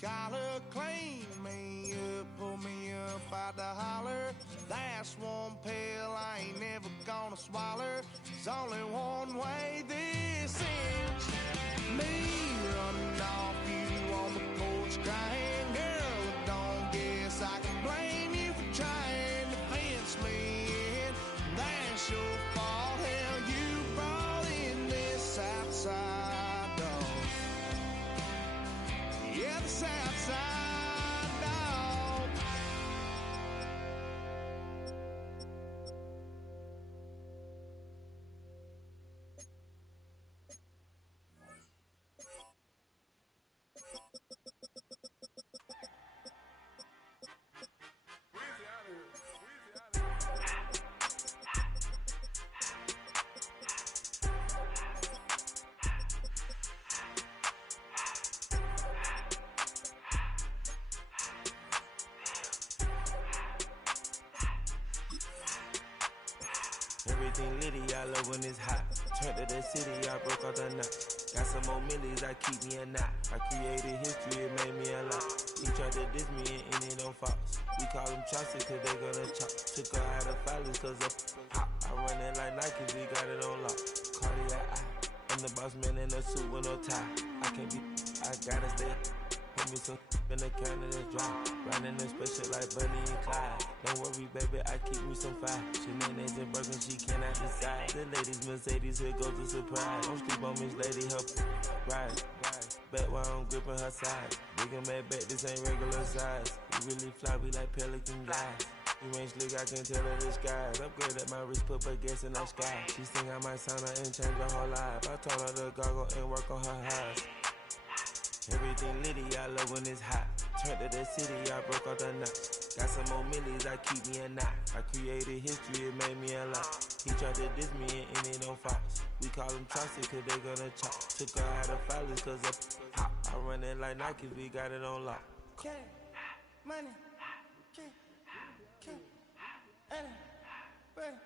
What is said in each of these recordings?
collar, clean me up, pull me up out the holler. That's one pill I ain't never gonna swallow. There's only one way this ends. Me running off you on the porch crying. Girl, don't guess I can blame you for trying to fence me in. That's your fault, hell, you brought in this outside dog. Yeah, the south side dog. Everything litty, I love when it's hot. Turned to the city, I broke all the knots. Got some more millies, I keep me a knot. I created history, it made me a lot. He tried to diss me and it on Fox. We call them Chaucer cause they gonna chop. Took her out of filers cause of hot. I run it like Nike, we got it on lock. Cardiac eye, I'm the boss man in a suit with no tie. I can't be, I gotta stay. Put me some in the can of the dry. Riding in special like Bunny and Clyde. Don't worry, baby, I keep me some fire. Shenanigans and Birkin, she cannot decide. The ladies, Mercedes, here goes the surprise. Don't sleep on Miss Lady, help ride. Bet while I'm gripping her side. Big and mad bet, this ain't regular size. We really fly, we like pelican guys. You ain't slick, I can tell her the skies. Upgrade at my wrist, put her gas in the sky. She think I might sign her and change her whole life. I told her to goggle and work on her highs. Everything litty, I love when it's hot. Turned to the city, I broke all the knots. Got some more millies, I keep me a knot. I created history, it made me a lot. He tried to diss me and it on Fox. We call them Chaucer cause they gonna chop. Took her out of filers cause of hot. I run it like Nike, we got it on lock. Cash, money, cash, Anna, ready,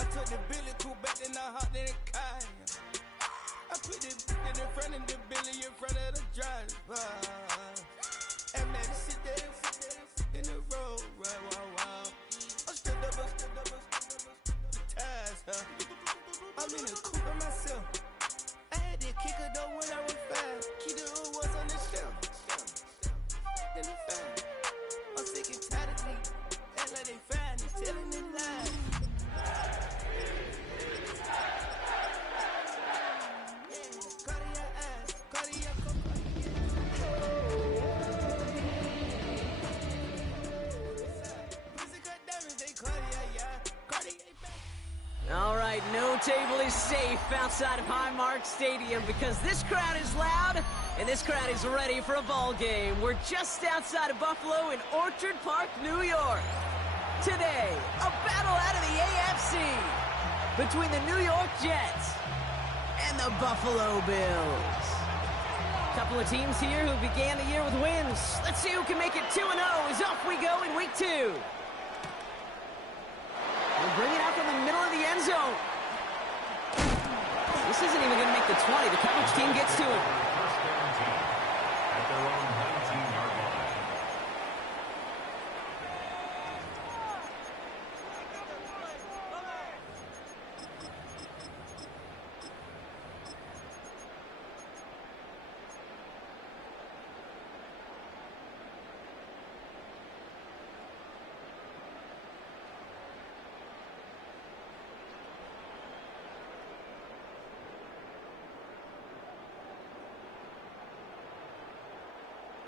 I took the Billy cool back and I hopped in the car. I put the in front of the Billy in front of the driver. And man, sit there in the road, right, wow. I'm stood up, the ties, huh? I'm in the coupe by myself. I had that kicker though when I was 5. Key the was on the shelf. In the fan. I'm sick and tired of me. Act like they fine and telling them lies. All right, no table is safe outside of Highmark Stadium because this crowd is loud and this crowd is ready for a ball game. We're just outside of Buffalo in Orchard Park, New York. Today, a battle out of the AFC between the New York Jets and the Buffalo Bills. Couple of teams here who began the year with wins. Let's see who can make it 2-0 as off we go in week 2. We'll bring it out from the middle of the end zone. This isn't even going to make the 20. The coverage team gets to it. At their own 19-yard line.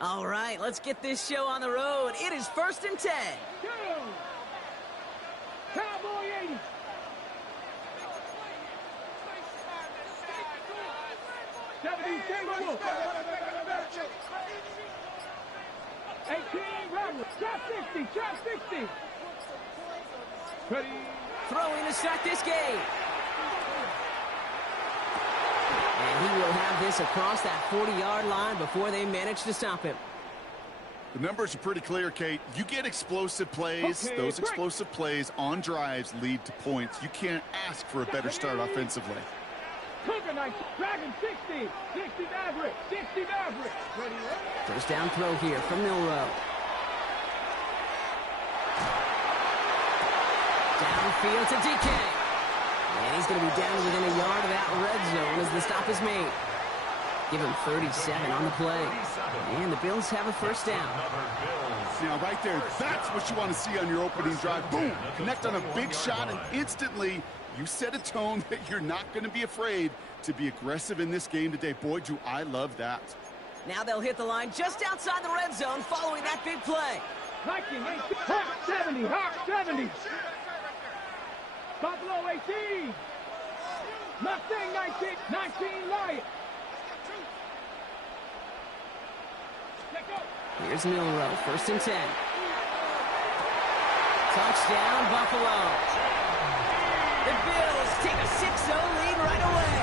All right, let's get this show on the road. It is 1st and 10. Cowboy 80. Trap 60. Ready. Throwing to start this game. And he will have this across that 40-yard line before they manage to stop him. The numbers are pretty clear, Kate. You get explosive plays. Okay, Those break. explosive plays on drives lead to points. You can't ask for a better start offensively. Cougar Knights, Dragon 60. 60 Maverick. 60 Maverick. Ready, ready. First down throw here from Milroe. Downfield to DK. And he's going to be down within a yard of that red zone as the stop is made. Give him 37 on the play. And the Bills have a first down. Now, right there, that's what you want to see on your opening drive. Boom! Connect on a big shot, and instantly you set a tone that you're not going to be afraid to be aggressive in this game today. Boy, do I love that. Now they'll hit the line just outside the red zone following that big play. Viking 18. Hawk 70. Hawk 70. Buffalo 18. Mustang 19. 19 Lion. Let go. Here's Milroe, first and 10. Touchdown, Buffalo. The Bills take a 6-0 lead right away.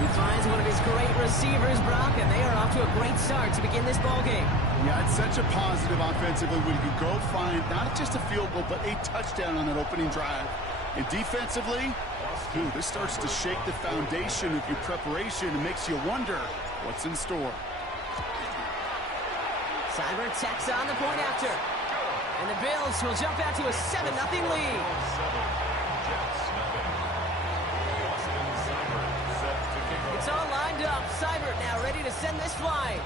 He finds one of his great receivers, Brock, and they are off to a great start to begin this ballgame. Yeah, it's such a positive offensively when you go find not just a field goal, but a touchdown on that opening drive. And defensively, this starts to shake the foundation of your preparation and makes you wonder what's in store. Seibert tacks on the point after. And the Bills will jump out to a 7-0 lead. It's all lined up. Seibert now ready to send this flying.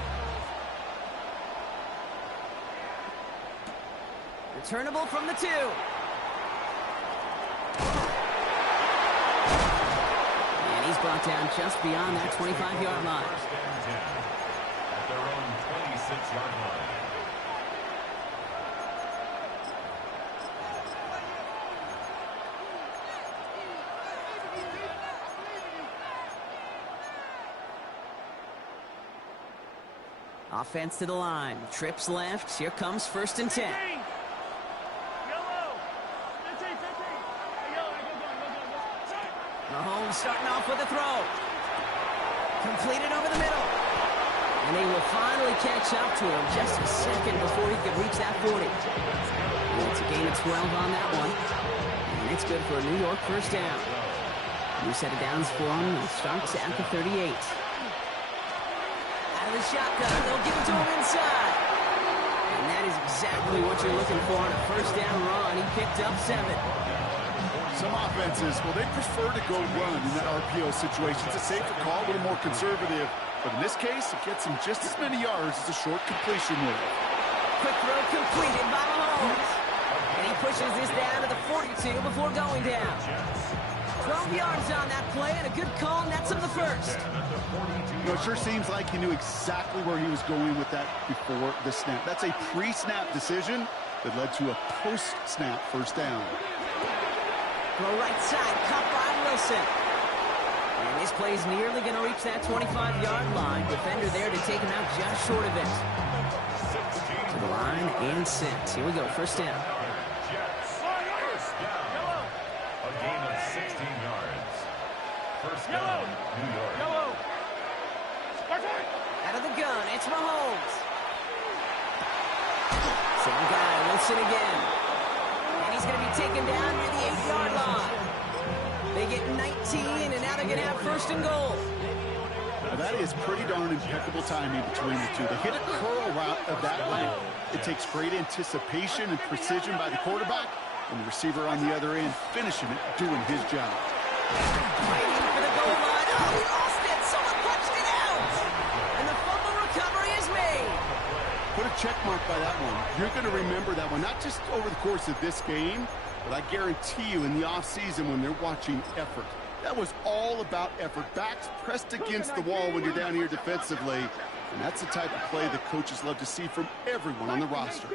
Returnable from the 2. And he's brought down just beyond that 25-yard line. First and 10 at their own 26-yard line. Offense to the line. Trips left. Here comes first and 10. Mahomes starting off with a throw. Completed over the middle. And they will finally catch up to him just a second before he could reach that 40. And it's a gain of 12 on that one. And it's good for a New York first down. New set of downs for him. It starts at the 38. Out of the shotgun. They'll give it to him inside. And that is exactly what you're looking for on a first down run. He picked up 7. Some offenses, well, they prefer to go run in that RPO situation. It's a safer call, a little more conservative. But in this case, it gets him just as many yards as a short completion move. Quick throw completed by Mahomes. And he pushes this down to the 42 before going down. 12 yards on that play and a good call nets him the first. You know, it sure seems like he knew exactly where he was going with that before the snap. That's a pre-snap decision that led to a post-snap first down. Throw right side, caught by Wilson. And this play's nearly going to reach that 25-yard line. Defender there to take him out just short of it. To the line and sent. Here we go, first down. First down. A gain of 16 yards. First down, New York. Out of the gun, it's Mahomes. Same guy, Wilson again. And he's going to be taken down near the 8-yard line. They get 19, and now they're going to have first and goal. Now that is pretty darn impeccable timing between the two. They hit a curl route of that length. It takes great anticipation and precision by the quarterback, and the receiver on the other end finishing it, doing his job. Waiting for the goal line. Oh, he lost it. Someone punched it out. And the fumble recovery is made. Put a check mark by that one. You're going to remember that one, not just over the course of this game, but I guarantee you in the offseason when they're watching effort. That was all about effort. Backs pressed against the wall when you're down here defensively. And that's the type of play that coaches love to see from everyone on the roster.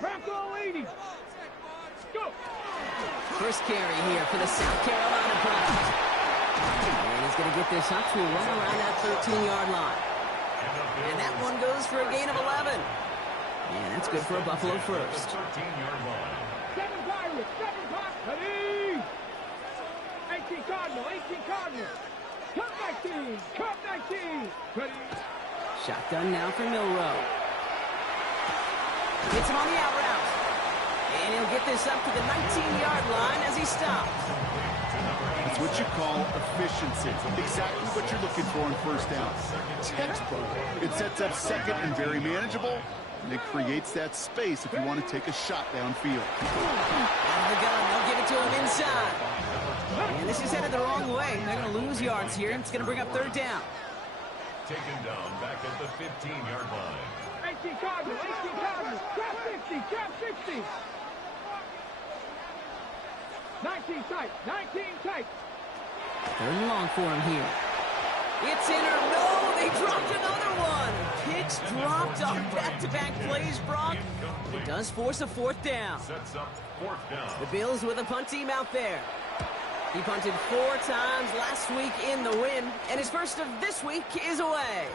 Bronco 80. Go. Chris Carey here for the South Carolina Pride. And he's going to get this up to a run around that 13-yard line. And that one goes for a gain of 11. And that's good for a Buffalo first. 13-yard line. 7 Pirates. 7 Pirates. Ready. 18 Cardinal. 18 Cardinal. Cut 19. Cut 19. Ready. Shotgun now for Milroe. Gets him on the out route. And he'll get this up to the 19-yard line as he stops. It's what you call efficiency. Exactly what you're looking for in first down. Textbook. It sets up second and very manageable, and it creates that space if you want to take a shot downfield. Out of the gun, they'll give it to him inside. And this is headed the wrong way. They're going to lose yards here. It's going to bring up third down. Taken down back at the 15-yard line. 18 Cardinals. 18 Cardinals. Trap 60. Trap 60. 19 tight. 19 tight. Third and long for him here. It's in or no, they dropped another one. Picks dropped on back-to-back plays, Brock. It does force a fourth down. Sets up fourth down. The Bills with a punt team out there. He punted 4 times last week in the win, and his first of this week is away.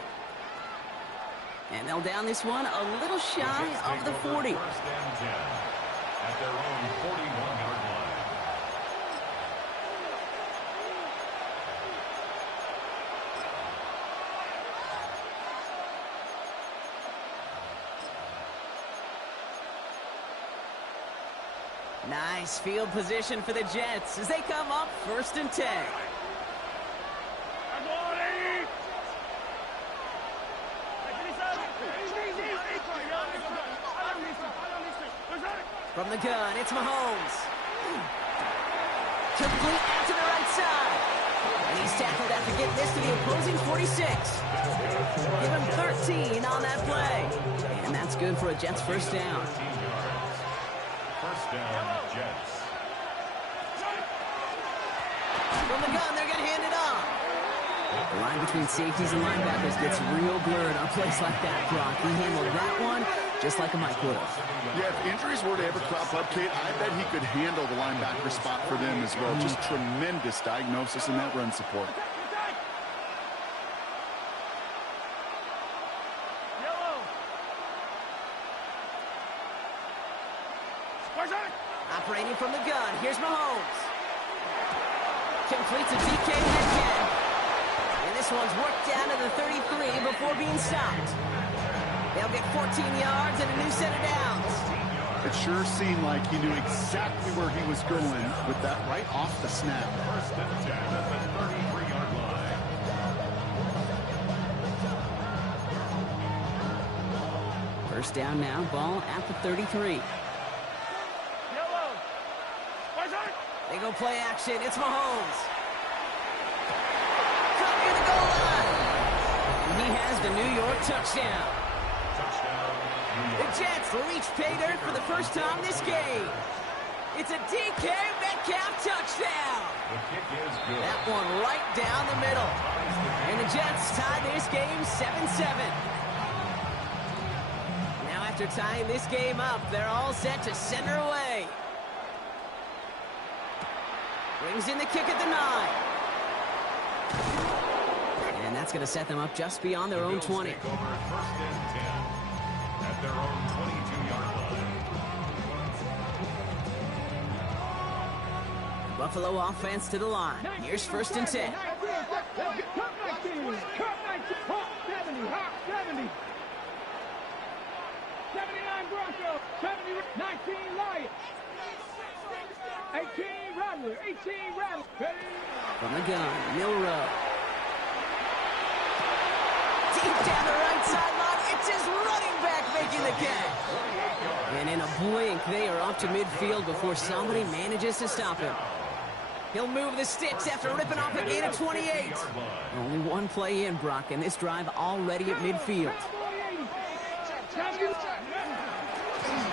And they'll down this one a little shy of the 40. First and 10 at their own 41-yard line. Nice field position for the Jets as they come up first and 10. From the gun, it's Mahomes. Complete out to the right side. And he's tackled after getting this to the opposing 46. Give him 13 on that play. And that's good for a Jets first down. First down, Jets. From the gun, they're going to hand it off. The line between safeties and linebackers gets real blurred on plays like that, Brock. He handled that one just like a Mike would have. Yeah, if injuries were to ever crop up, Kate, I bet he could handle the linebacker spot for them as well. Just tremendous diagnosis in that run support. Operating from the gun, here's Mahomes. Completes a DK Metcalf. And this one's worked down to the 33 before being stopped. They'll get 14 yards and a new set of downs. It sure seemed like he knew exactly where he was going with that right off the snap. First and 10 at the 33-yard line. First down now, ball at the 33. They go play action. It's Mahomes. Cut near the goal line. And he has the New York touchdown. The Jets reach pay dirt for the first time this game. It's a DK Metcalf touchdown. The kick is good. That one right down the middle. And the Jets tie this game 7-7. Now after tying this game up, they're all set to send her away. Brings in the kick at the 9. And that's going to set them up just beyond their own 20. Take over first and 10 at their own 22-yard line. Buffalo offense to the line. Here's first and 10. Cut 19. Cut 19. Hawk 70. Hawk 70. 79 Broncos. 70. 19 Lions. 18 Rattler. 18 Rattler. From the gun, Milroe. Deep down the right sideline. It's his running back making the catch. And in a blink, they are up to midfield before somebody manages to stop him. He'll move the sticks after ripping off a gain of 28. Only one play in, Brock, and this drive already at midfield.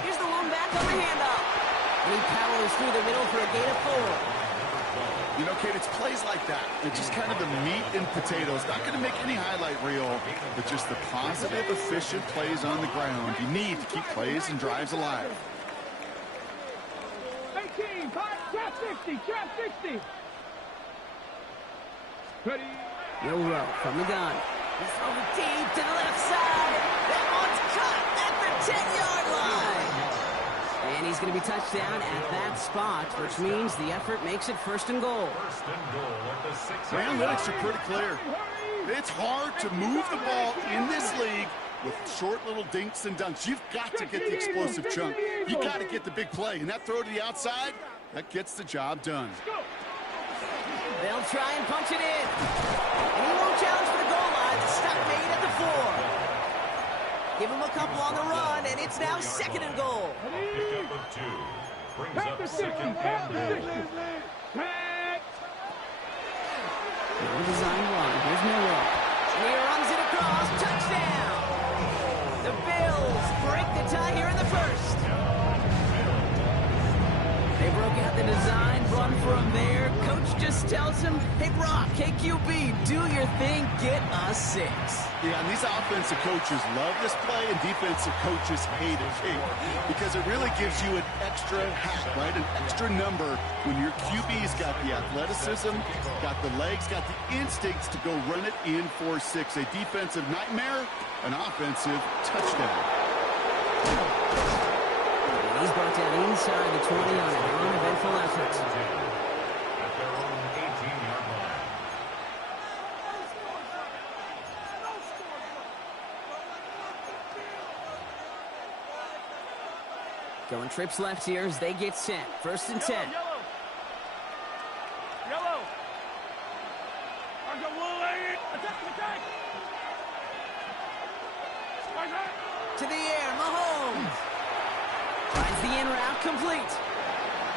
Here's the one back on the handoff. And he powers through the middle for a gain of 4. You know, Kate, it's plays like that. It's just kind of the meat and potatoes. Not going to make any highlight reel, but just the positive, efficient plays on the ground. You need to keep plays and drives alive. 18, trap 60, trap 60. Ready. Milroe from the gun. He's thrown deep to the left side. That one's cut at the 10-yard line. And he's he's going to be touched down at that spot, which means the effort makes it 1st and goal. First and goal at the 6. The analytics are pretty clear. It's hard to move the ball in this league with short little dinks and dunks. You've got to get the explosive chunk. You got to get the big play. And that throw to the outside, that gets the job done. They'll try and punch it in. And he won't challenge for the goal line. The stop made at the 4. Give him a couple on the run, and it's now 2nd and goal. Pick up of 2. Brings Back up to 2nd 60. and Back to goal. 60. Back. No design run. Here's Miller. And he runs it across. Touchdown. The Bills break the tie here in the 1st. They broke out the design run for him there. Coach just tells him, hey, Brock, KQB, do your thing, get us 6. Yeah, and these offensive coaches love this play, and defensive coaches hate it because it really gives you an extra hat, right? An extra number when your QB's got the athleticism, got the legs, got the instincts to go run it in for 6. A defensive nightmare, an offensive touchdown. And he's brought down inside the 20 on an uneventful effort. At their own 18-yard line. Going trips left here as they get sent. 1st and 10. Yellow. Yellow. Attack. To the air, Mahomes. Finds the in route complete.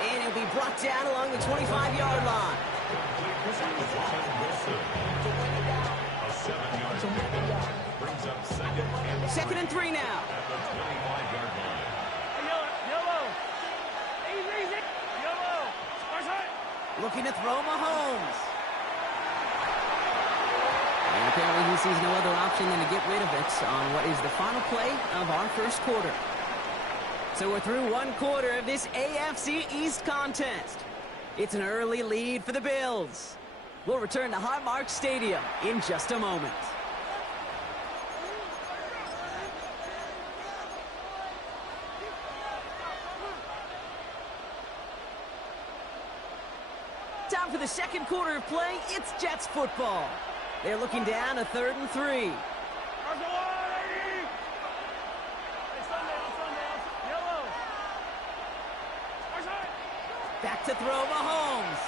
And he'll be brought down along the 25-yard line. A 7-yard pickup. Brings up 2nd and 3 2nd and 3 now. at the 25-yard line. Looking to throw Mahomes. And apparently he sees no other option than to get rid of it on what is the final play of our 1st quarter. So we're through 1 quarter of this AFC East contest. It's an early lead for the Bills. We'll return to Highmark Stadium in just a moment. Time for the 2nd quarter of play. It's Jets football. They're looking down a 3rd and 3. Back to throw Mahomes.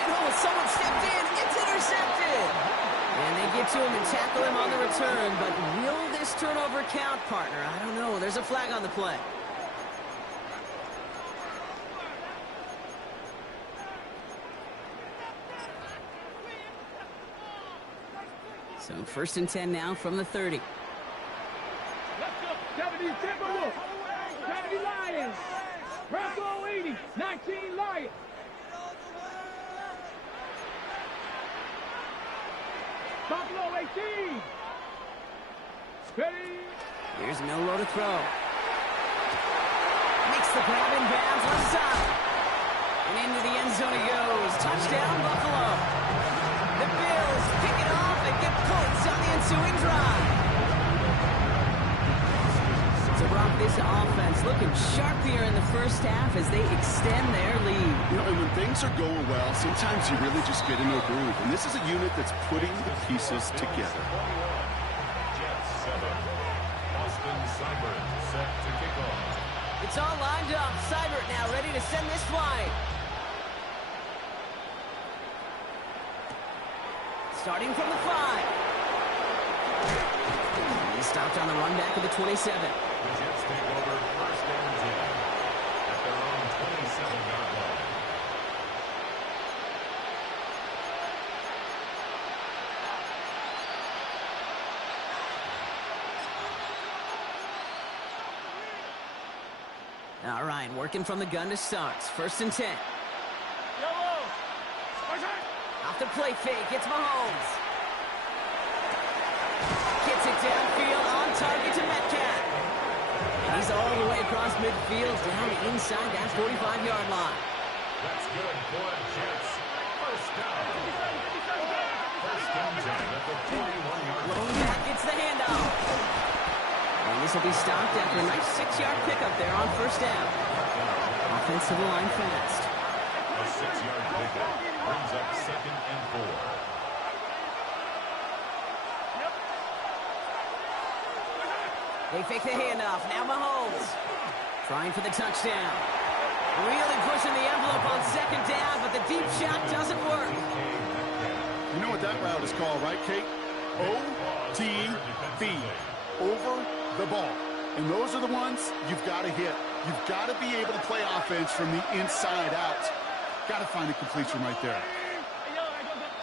And someone stepped in. It's intercepted. And they get to him and tackle him on the return. But will this turnover count, partner? I don't know. There's a flag on the play. So 1st and 10 now from the 30. Let's go. 70 Timberwolves. 70 Lions. Bronco 80. 19 Lions. Buffalo 18. Ready. Here's Milroe to throw. Makes the grab in bounds left side. And into the end zone he goes. Touchdown, Buffalo. The Bills pick it off and get points on the ensuing drive. So, Brock, this offense looking sharp here in the 1st half as they extend their lead. You know, and when things are going well, sometimes you really just get in a groove. And this is a unit that's putting the pieces together. Jets 7. Austin Seibert set to kick off. It's all lined up. Seibert now ready to send this flying. Starting from the 5. He stopped on the run back of the 27. The Jets take over 1st and 10 at their own 27-yard line. All right, working from the gun to start. 1st and 10. Off the play fake, it's Mahomes. Gets it downfield, on target to Metcalf. And he's all the way across midfield, down inside that 45-yard line. That's good for the Jets. 1st down. 1st and 10 at the 41-yard line. Lone back gets the handoff. And This will be stopped after a nice 6-yard pickup there on first down. Offensive line fast. A 6-yard pickup brings up 2nd and 4. They fake the handoff. Now Mahomes trying for the touchdown. Really pushing the envelope on 2nd down, but the deep shot doesn't work. You know what that route is called, right, Kate? OTB. Over the ball. And those are the ones you've got to hit. You've got to be able to play offense from the inside out. Got to find a completion right there.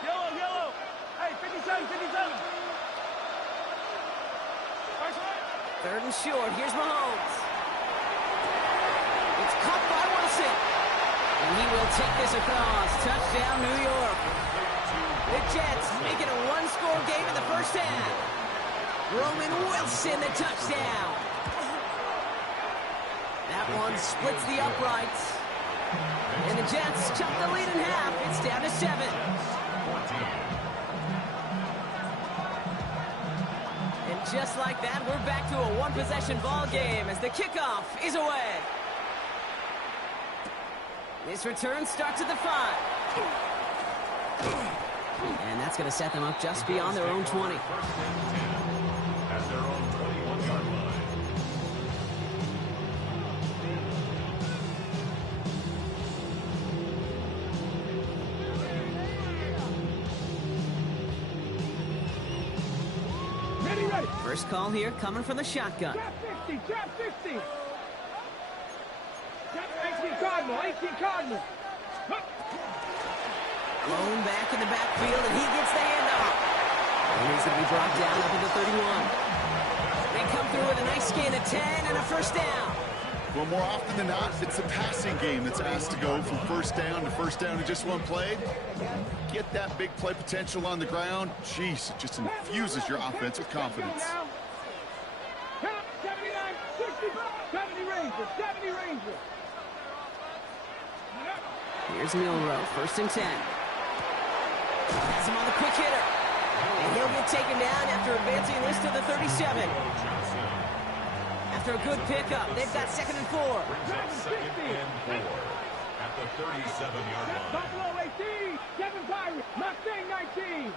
Yellow. Hey, 57. 3rd and short. Here's Mahomes. It's caught by Wilson. And he will take this across. Touchdown, New York. The Jets make it a 1-score game in the first half. Roman Wilson, the touchdown. That one splits the uprights. And the Jets chop the lead in half. It's down to 7. And just like that, we're back to a 1-possession ball game as the kickoff is away. This return starts at the 5. And that's going to set them up just beyond their own 20. At their own 21-yard line. Ready. First call here coming from the shotgun. Trap 50. Trap 18 Cardinal. Blown back in the backfield, and he gets the handoff. And he's going to be brought down up to the 31. They come through with a nice gain of 10 and a first down. Well, more often than not, it's the passing game that's asked to go from first down to just one play. Get that big play potential on the ground. Jeez, it just infuses your offense with confidence. Count 79, 60, 70 Ranger. Here's Milrow, 1st and 10. Has him on the quick hitter. And he'll get taken down after advancing this to the 37. After a good pickup, they've got 2nd and 4. Brings up 2nd and 4 at the 37-yard line. Buffalo 18, 7 Pirates, Mustang 19.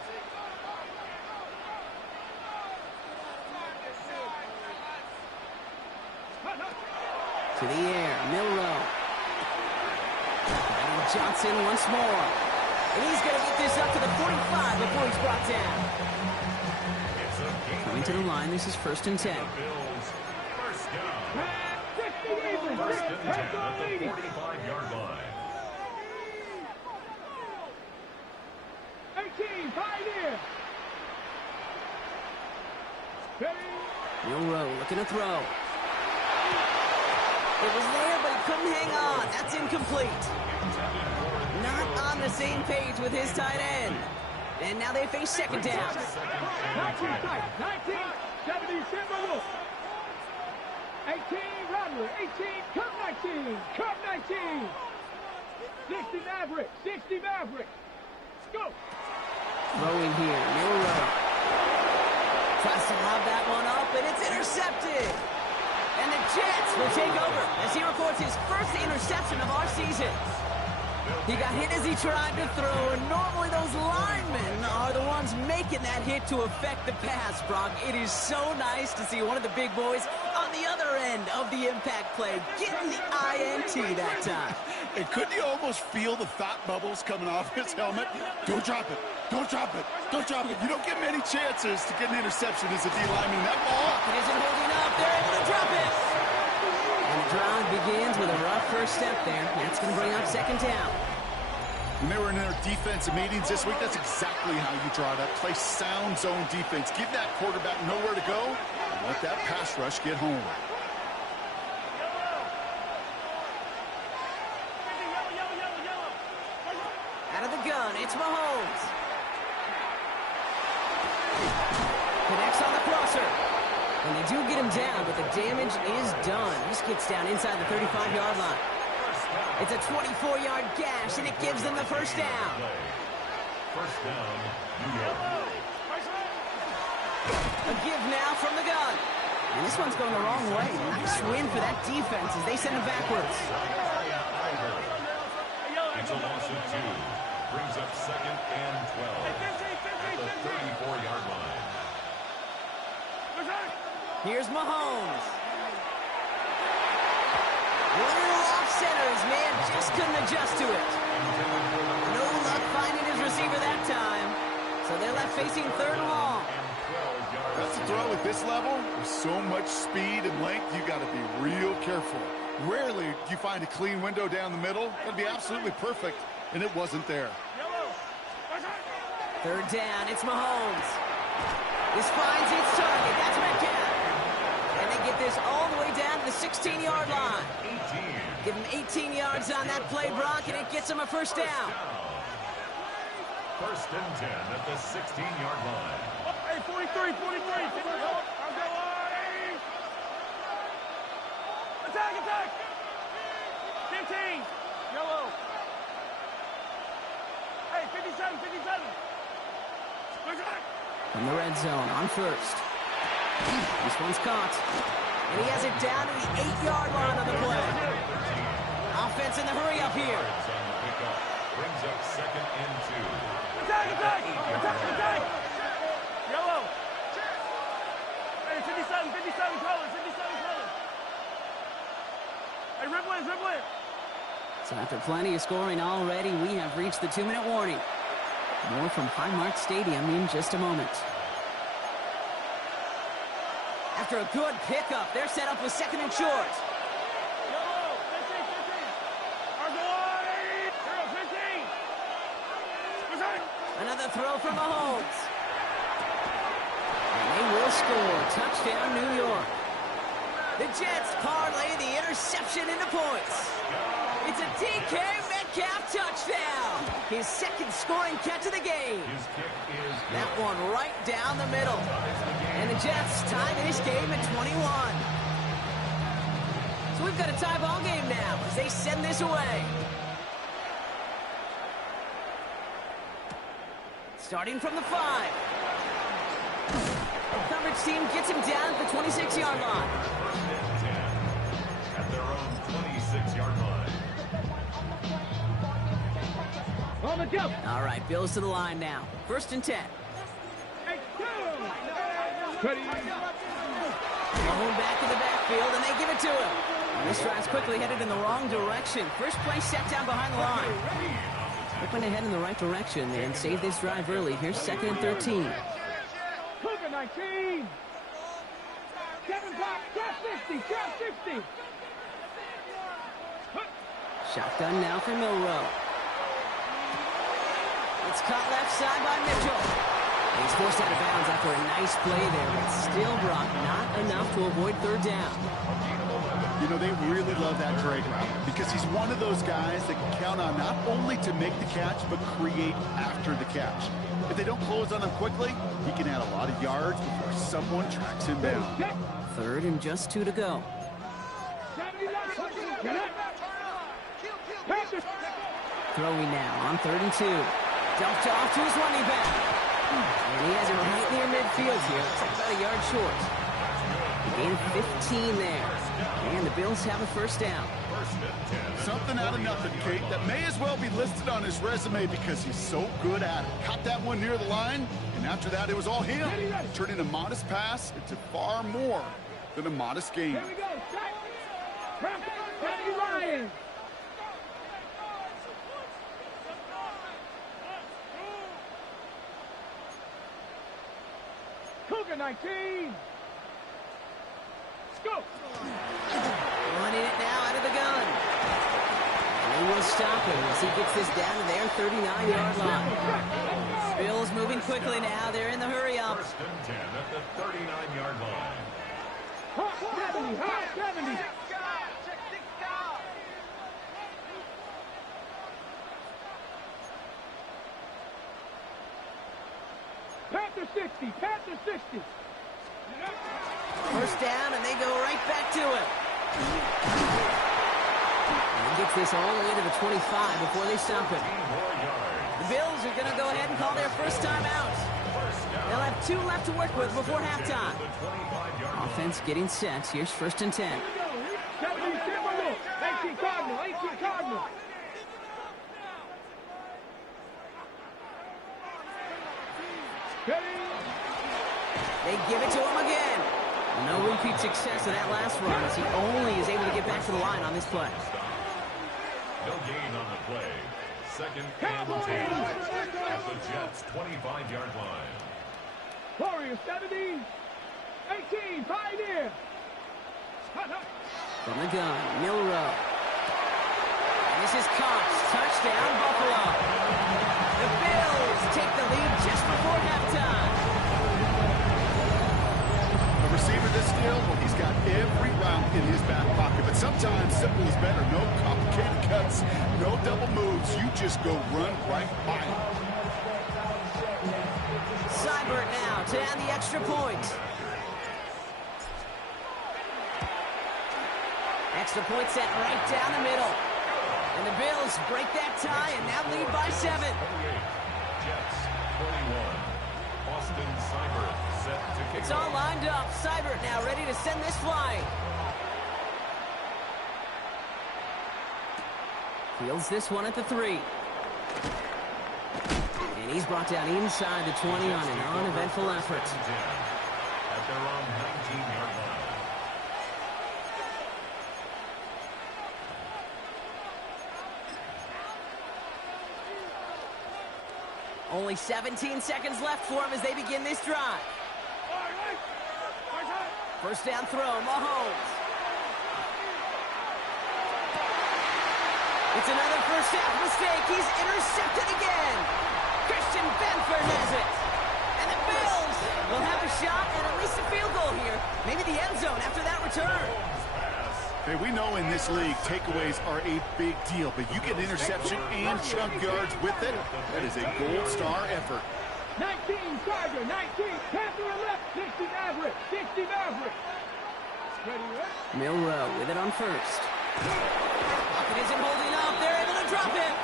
To the air, Milrow. Brandon Johnson once more. And he's going to get this up to the 45 before he's brought down. Coming to the line, this is 1st and 10. Bills, first down. 60 First and 10 at the 45-yard line. 18, Pioneer. Milrow looking to throw. It was there, but he couldn't hang on. That's incomplete. Not on the same page with his tight end. And now they face 2nd down. 19, 70, Timberwolf. 18, Rodler. 18, Cup 19. 60 Maverick. Go. Throwing here, Milrow. Tries to lob that one up, and it's intercepted. And the Jets will take over as he records his first interception of our season. He got hit as he tried to throw, and normally those linemen are the ones making that hit to affect the pass, Brock. It is so nice to see one of the big boys on the other end of the impact play, getting the INT that time. And couldn't you almost feel the thought bubbles coming off his helmet? Don't drop it. Don't drop it. Don't drop it. You don't get many chances to get an interception as a D lineman. That ball. It isn't holding up. They're able to drop it. And the drive begins with a rough first step there. That's going to bring up 2nd down. When they were in their defensive meetings this week, that's exactly how you draw it up. Play sound zone defense. Give that quarterback nowhere to go. And let that pass rush get home. Out of the gun, it's Mahomes. Connects on the crosser. And they do get him down, but the damage is done. He gets down inside the 35-yard line. It's a 24-yard gash, and it gives them the first down. First down, New York. A give now from the gun. And this one's going the wrong way. Nice win for that defense as they send it backwards. It's a loss of 2. Brings up 2nd and 12 at the 34-yard line. Here's Mahomes. A little off center. His man just couldn't adjust to it. No luck finding his receiver that time. So they're left facing 3rd and long. That's a throw at this level. With so much speed and length, you got to be real careful. Rarely do you find a clean window down the middle. That'd be absolutely perfect, and it wasn't there. 3rd down, it's Mahomes. This finds its target. That's Metcalf. And they get this all the way down to the 16-yard line. Give him 18 yards on that play, Brock, and it gets him a 1st down. 1st and 10 at the 16-yard line. Hey, 43. I'll go on. Attack. 15. Yellow. Hey, 57. From the red zone on 1st. This one's caught. And he has it down to the 8-yard line on the play. Offense in the hurry up here. Brings up 2nd and 2. Attack. Yellow. Hey, 57 colors. Hey, Ripley. So after plenty of scoring already, we have reached the 2-minute warning. More from Highmark Stadium in just a moment. After a good pickup, they're set up with 2nd and short. Yellow. 15. I'll go on. 15. Another throw from Mahomes. And they will score. Touchdown, New York. The Jets parlay the interception into points. It's a DK Metcalf touchdown. His 2nd scoring catch of the game. His kick is That one right down the middle. And the Jets tie this game at 21. So we've got a tie ball game now as they send this away. Starting from the 5. The coverage team gets him down at the 26-yard line. 1st and 10 at their own 26-yard line. On the jump. All right, Bills to the line now. 1st and 10. Ready. Mahomes back in the backfield, and they give it to him. This drive's quickly headed in the wrong direction. First play set down behind the line. Hoping to head in the right direction and save this drive early. Here's 2nd and 13. Cougar 19. 7 block. Trap 60. Shotgun now for Milrow. It's caught left side by Mitchell. He's forced out of bounds after a nice play there, but still, Brock, not enough to avoid 3rd down. You know, they really love that drag route because he's one of those guys that can count on not only to make the catch, but create after the catch. If they don't close on him quickly, he can add a lot of yards before someone tracks him down. 3rd and just 2 to go. Throwing now on 3rd and 2. Dumped off to his running back. And he has it right near midfield here. It's like about a yard short. Gain of 15 there. And the Bills have a 1st down. Something out of nothing, Kate, that may as well be listed on his resume because he's so good at it. Caught that one near the line, and after that, it was all him. Turning a modest pass into far more than a modest gain. Here we go. Danny Ryan. Cougar 19. Let's go. Running it now out of the gun. And they will stop him as he gets this down to their 39-yard line. Bills moving quickly now. They're in the hurry up. 1st and 10 at the 39-yard line. Hot 70. Hot 70. Panther 60. Panther 60. 1st down, and they go right back to it. And he gets this all the way to the 25 before they stop it. The Bills are going to go ahead and call their 1st time out. They'll have 2 left to work with before halftime. defense getting set. Here's 1st and 10. 17 Timberwolves. 18 Cardinal. 18 Cardinal. They give it to him again. No repeat success of that last run as he only is able to get back to the line on this play. No gain on the play. 2nd and 10 at the Jets' 25-yard line. Warriors 17. 18 Pioneer. From the gun, Milrow. And this is Cox. Touchdown, Buffalo. The Bills take the lead just before halftime. A receiver this skilled, well, he's got every route in his back pocket. But sometimes simple is better. No complicated cuts, no double moves. You just go run right by him. Seibert now to add the extra point. Extra point set right down the middle. And the Bills break that tie and now lead by 7. Jets 21. Austin Seibert set to kick It's all lined up. Seibert now ready to send this flying. Fields this one at the 3. And he's brought down inside the 20 on an uneventful effort. At their own 19-yard line. Only 17 seconds left for him as they begin this drive. 1st down throw, Mahomes. It's another first half mistake. He's intercepted again. Christian Benford has it. And the Bills will have a shot at least a field goal here. Maybe the end zone after that return. Hey, we know in this league, takeaways are a big deal, but you get an interception and chunk yards with it. That is a gold star effort. 19 Charger. 19 Panther left. 60 Maverick. 60 Maverick. Ready, right? Milrow with it on 1st. Pocket isn't holding up. They're able to drop him.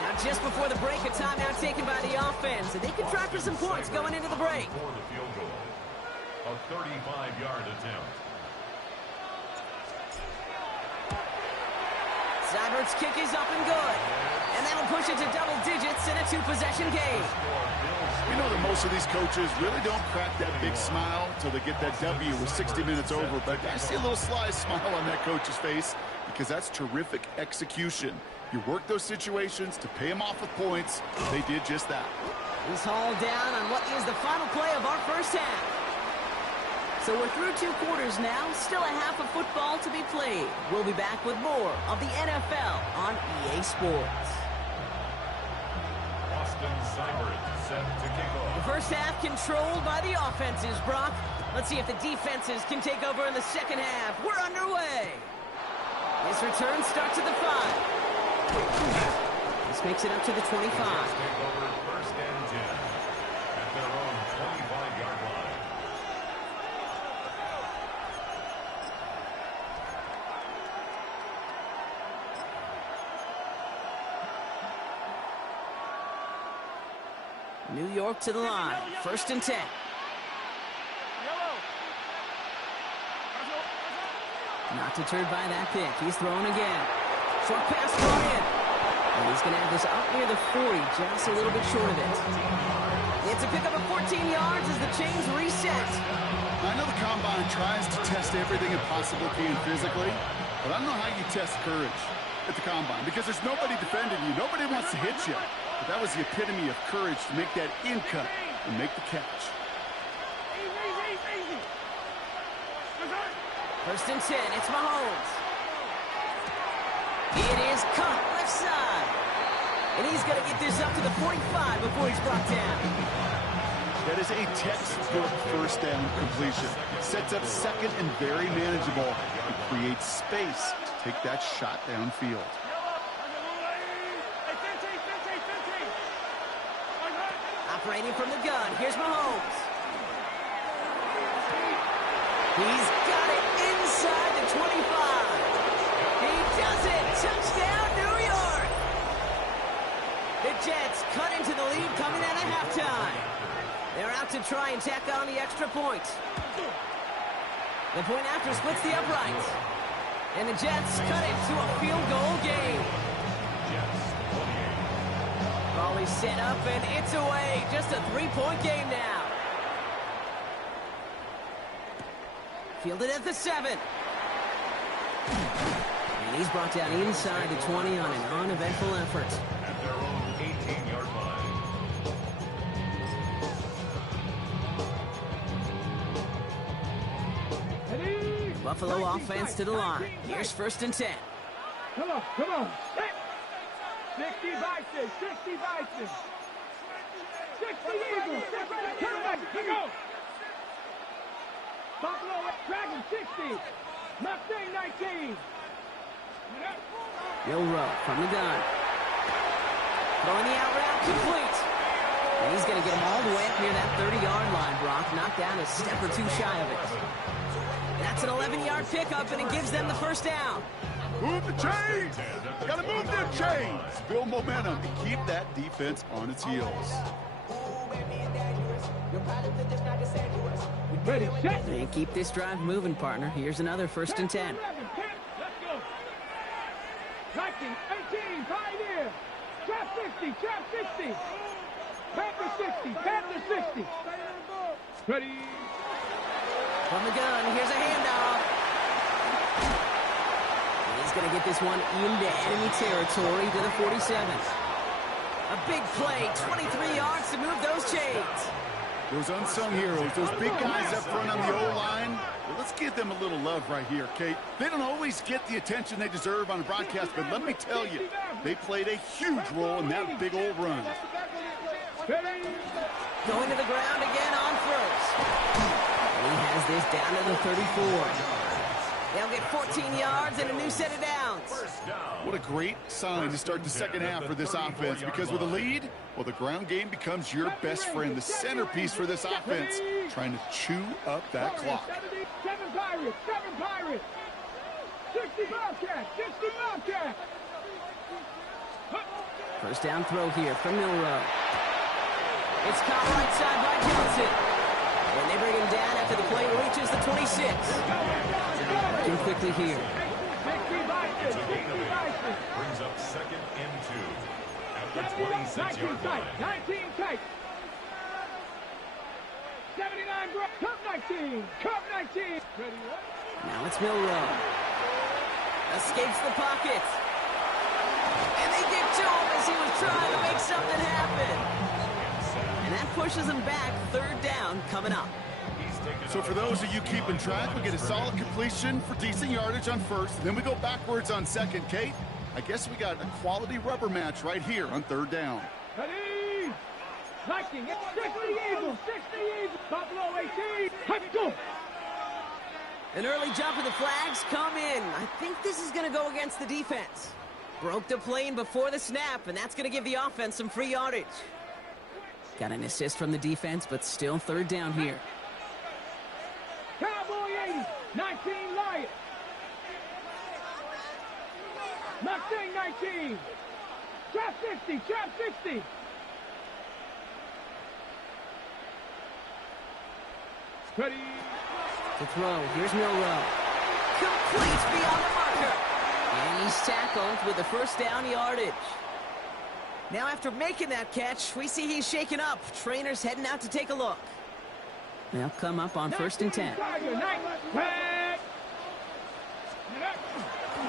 Now just before the break, a timeout taken by the offense. And they can try for some points going into the break. For the field goal. A 35-yard attempt. Seibert's kick is up and good. And that'll push it to double digits in a 2-possession game. We know that most of these coaches really don't crack that big smile until they get that W with 60 minutes over. But I see a little sly smile on that coach's face because that's terrific execution. You work those situations to pay them off with points. They did just that. He's hauled down on what is the final play of our first half. So we're through 2 quarters now, still a half of football to be played. We'll be back with more of the NFL on EA Sports. Austin Seibert set to kick off. The first half controlled by the offenses, Brock. Let's see if the defenses can take over in the second half. We're underway. This return starts at the 5. This makes it up to the 25. Take over 1st and 10 at their own 25-yard line. New York to the line. 1st and 10. Not deterred by that pick. He's throwing again. Short pass thrown in. And he's going to have this up near the 40, just a little bit short of it. It's a pickup of 14 yards as the chains reset. I know the Combine tries to test everything it possibly can physically, but I don't know how you test courage at the Combine because there's nobody defending you. Nobody wants to hit you. But that was the epitome of courage to make that in cut and make the catch. Easy. 1st and 10. It's Mahomes. It is caught left side. And he's going to get this up to the 45 before he's brought down. That is a textbook 1st down completion. Sets up 2nd and very manageable. It creates space to take that shot downfield. Operating from the gun. Here's Mahomes. He's got it inside the 25. He does it. Touchdown, New York. The Jets cut into the lead coming out of halftime. They're out to try and tack on the extra point. The point after splits the uprights. And the Jets cut it to a field goal game. Volley set up, and it's away. Just a 3-point game now. Fielded at the 7. And he's brought down inside the 20 on an uneventful effort. At their own 18-yard line. Buffalo offense to the line. Here's 1st and 10. Come on. 60 Vikings, 60 Vikings. 60 Eagles, turn back, go. Buffalo Dragon 60. Mustang 19. Milroe from the gun. Throwing the out route complete. And he's going to get him all the way up near that 30-yard line, Brock. Knocked down a step or two shy of it. That's an 11-yard pickup, and it gives them the 1st down. Move the chains! Gotta move them chains! Build momentum and keep that defense on its heels. Ready, set. And keep this drive moving, partner. Here's another 1st and 10. Let's go. 19, 18, Pioneer. Trap 60, trap 60. Panther 60, Panther 60. Ready. From the gun, here's a handoff. He's going to get this one into enemy territory to the 47. A big play, 23 yards to move those chains. Those unsung heroes, those big guys up front on the O-line, well, let's give them a little love right here, Kate. They don't always get the attention they deserve on the broadcast, but let me tell you, they played a huge role in that big old run. Going to the ground again on 1st. And he has this down to the 34. They'll get 14 yards and a new set of downs. What a great sign to start the second half for this offense, because with a lead, well, the ground game becomes your best friend, the centerpiece for this offense, trying to chew up that clock. 7 Pirates. 60 Bobcats, 60 Bobcats. 1st down throw here from Milroe. It's caught right side by Johnson. And they bring him down after the play reaches the 26. Working quickly here. Brings up 2nd and 2. At the 26-yard line. 19 tight. 79 Cup 19. Cup 19. Now it's Milroe. Escapes the pocket. And they get to him as he was trying to make something happen. And that pushes him back. 3rd down coming up. So for those of you keeping track, we get a solid completion for decent yardage on 1st, and then we go backwards on 2nd. Kate, I guess we got a quality rubber match right here on 3rd down. Ready? Viking, 60 Eagles, 60 Eagles. Buffalo 18. Let's go. An early jump of the flags come in. I think this is going to go against the defense. Broke the plane before the snap, and that's going to give the offense some free yardage. Got an assist from the defense, but still 3rd down here. Cowboy 80, 19 Lions. Mustang 19. Trap 60, trap 60. Ready. To throw, here's Milroe. Complete beyond the marker. And he's tackled with the 1st down yardage. Now after making that catch, we see he's shaken up. Trainer's heading out to take a look. They'll come up on 1st and 10.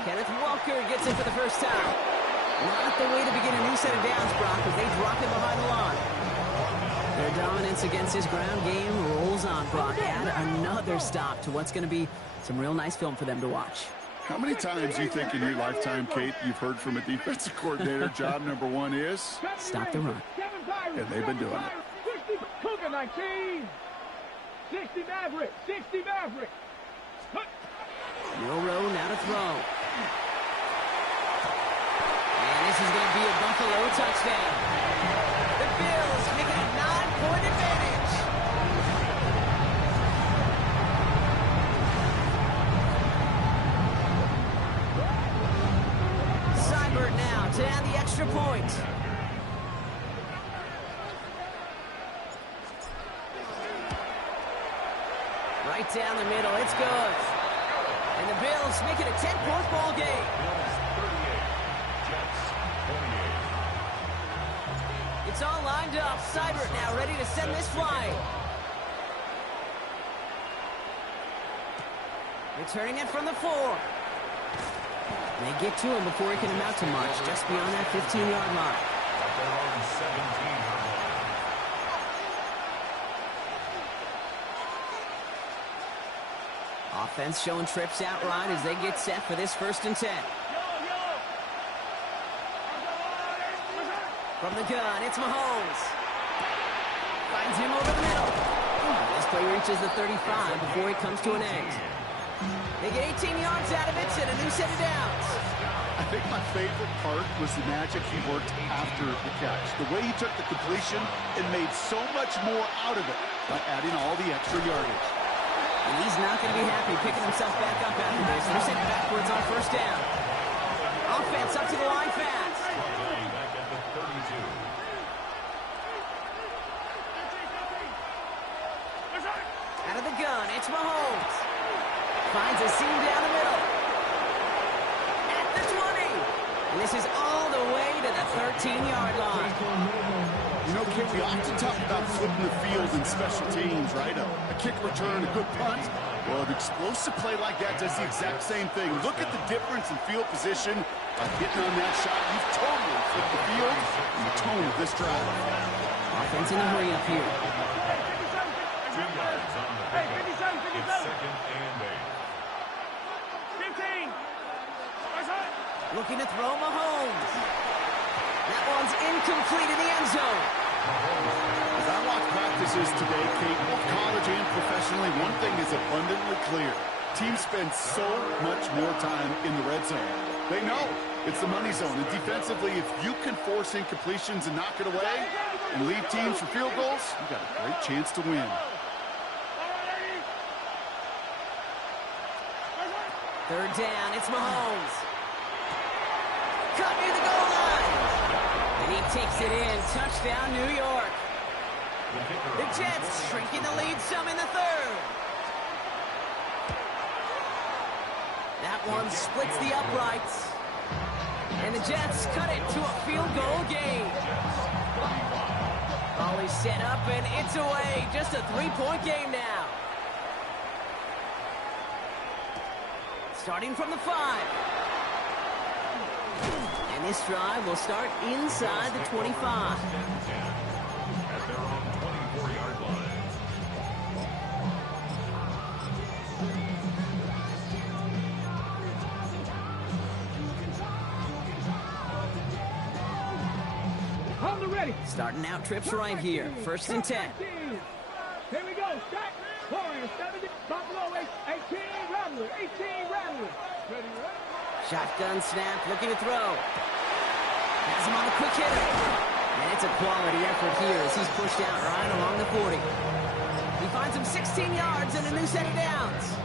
Kenneth Walker gets it for the 1st time. Not the way to begin a new set of downs, Brock, as they drop him behind the line. Their dominance against his ground game rolls on, Brock. Add another stop to what's going to be some real nice film for them to watch. How many times do you think in your lifetime, Kate, you've heard from a defensive coordinator, job number 1 is? Stop the run. And they've been doing it. 60 Cougar 19. 60 Maverick, 60 Maverick. Milroe now to throw. And this is going to be a Buffalo touchdown. The Bills making a 9-point advantage. Seibert now to add the extra point. right down the middle. It's good. And the Bills make it a 10-point ball game. Bills 38, Jets 28. It's all lined up. Seibert now ready to send this flying. Returning it from the 4. They get to him before he can amount to much, just beyond that 15-yard line. At their own 17-yard line. Offense showing trips out right as they get set for this 1st and 10. From the gun, it's Mahomes. Finds him over the middle. This play reaches the 35 before he comes to an end. They get 18 yards out of it and a new set of downs. I think my favorite part was the magic he worked after the catch. The way he took the completion and made so much more out of it by adding all the extra yardage. And he's not going to be happy picking himself back up after this. They're sent backwards on 1st down. Offense up to the line fast. Back at the 32. Out of the gun, it's Mahomes. Finds a seam down the middle. At the 20. And this is all the way to the 13-yard line. You know, Kip, we often talk about flipping the field in special teams, right? A kick return, a good punt. Well, an explosive play like that does the exact same thing. Look at the difference in field position. By getting on that shot, you've totally flipped the field and the tone of this drive. Offense in a hurry up here. 2 yards on the pickup. It's 2nd and 8. Looking to throw Mahomes. That one's incomplete in the end zone. As I watch practices today, Kate, both college and professionally, one thing is abundantly clear. Teams spend so much more time in the red zone. They know it's the money zone. And defensively, if you can force incompletions and knock it away and leave teams for field goals, you've got a great chance to win. Third down, it's Mahomes. Cut near the goal line. And he takes it in. Touchdown, New York. The Jets shrinking the lead some in the 3rd. That one splits the uprights. And the Jets cut it to a field goal game. All is set up and it's away. Just a 3-point game now. Starting from the 5. And this drive will start inside the 25. At their own 24-yard line. On the ready. Starting out trips right here. 1st and 10. Here we go. Start. Warriors 70. Buffalo 18. Rattler. 18. Rattler. Ready, right? Shotgun snap. Looking to throw. Has him on the quick hitter. And it's a quality effort here as he's pushed out right along the 40. He finds him 16 yards and a new set of downs.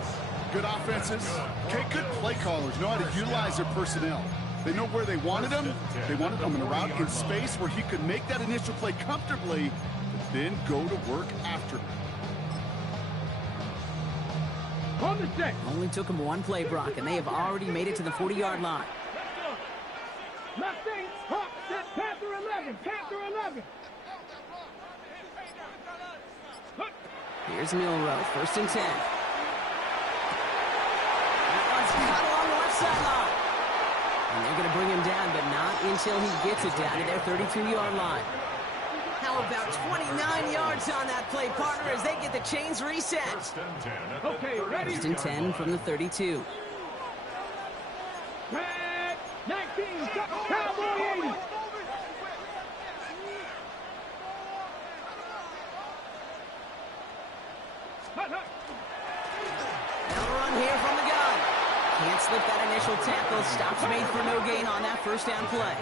Good offenses. Okay, good play callers know how to utilize their personnel. They know where they wanted him. They wanted him in a route in space where he could make that initial play comfortably, but then go to work after. On the set. Only took him one play, Brock, and they have already made it to the 40-yard line. Mustang, Hawk, set, Panther 11. Panther 11. Here's Milrow. 1st and 10. That one's cut along the left sideline. And they're going to bring him down, but not until he gets it down to their 32-yard line. How about 29 yards on that play, partner, as they get the chains reset? 1st and 10 at the Okay, ready? 1st and 10 from the 32. Red 19. Cowboy 80. Now a run here from the gun. Can't slip that initial tackle. Stops made for no gain on that 1st down play.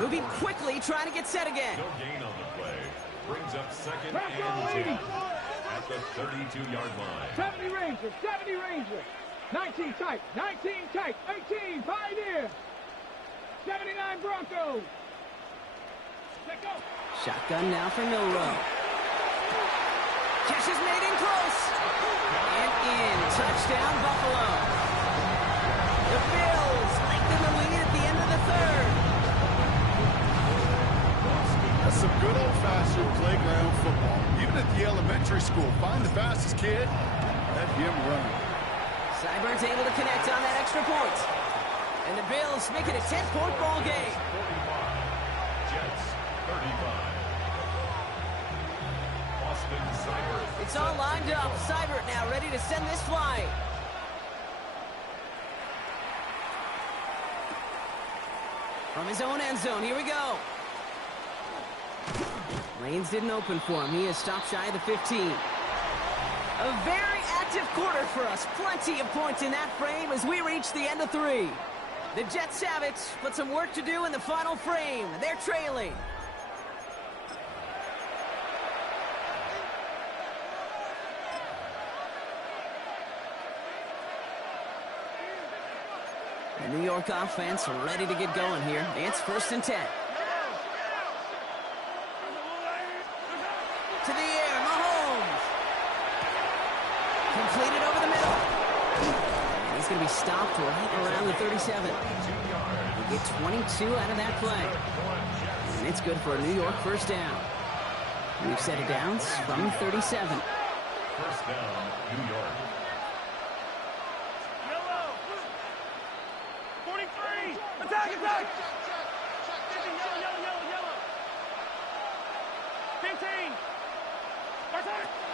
Moving quickly, trying to get set again. No gain on the play. Brings up 2nd and 10 at the 32-yard line. 70 Rangers. 70 Rangers. 19 tight. 19 tight. 18 Pioneer. 79 Broncos. Let go. Shotgun now for Milrow. Catch is made in close. And in. Touchdown, Buffalo. The Bills lengthen the lead at the end of the third. That's some good old-fashioned playground football. Even at the elementary school, find the fastest kid, let him run. Seibert's able to connect on that extra point. And the Bills make it a 10-point ball game. 45. Jets, 35. Austin Seibert. It's all lined up. Seibert now ready to send this flying. From his own end zone, here we go. Lanes didn't open for him. He is stopped shy of the 15. A very active quarter for us. Plenty of points in that frame as we reach the end of 3. The Jets have it, but some work to do in the final frame. They're trailing. The New York offense ready to get going here. It's 1st and 10. To the air, Mahomes. Completed over the middle. And he's going to be stopped right around the 37. We get 22 out of that play. And it's good for a New York first down. We've set it down from 37. First down, New York. 43! Attack, attack! 15!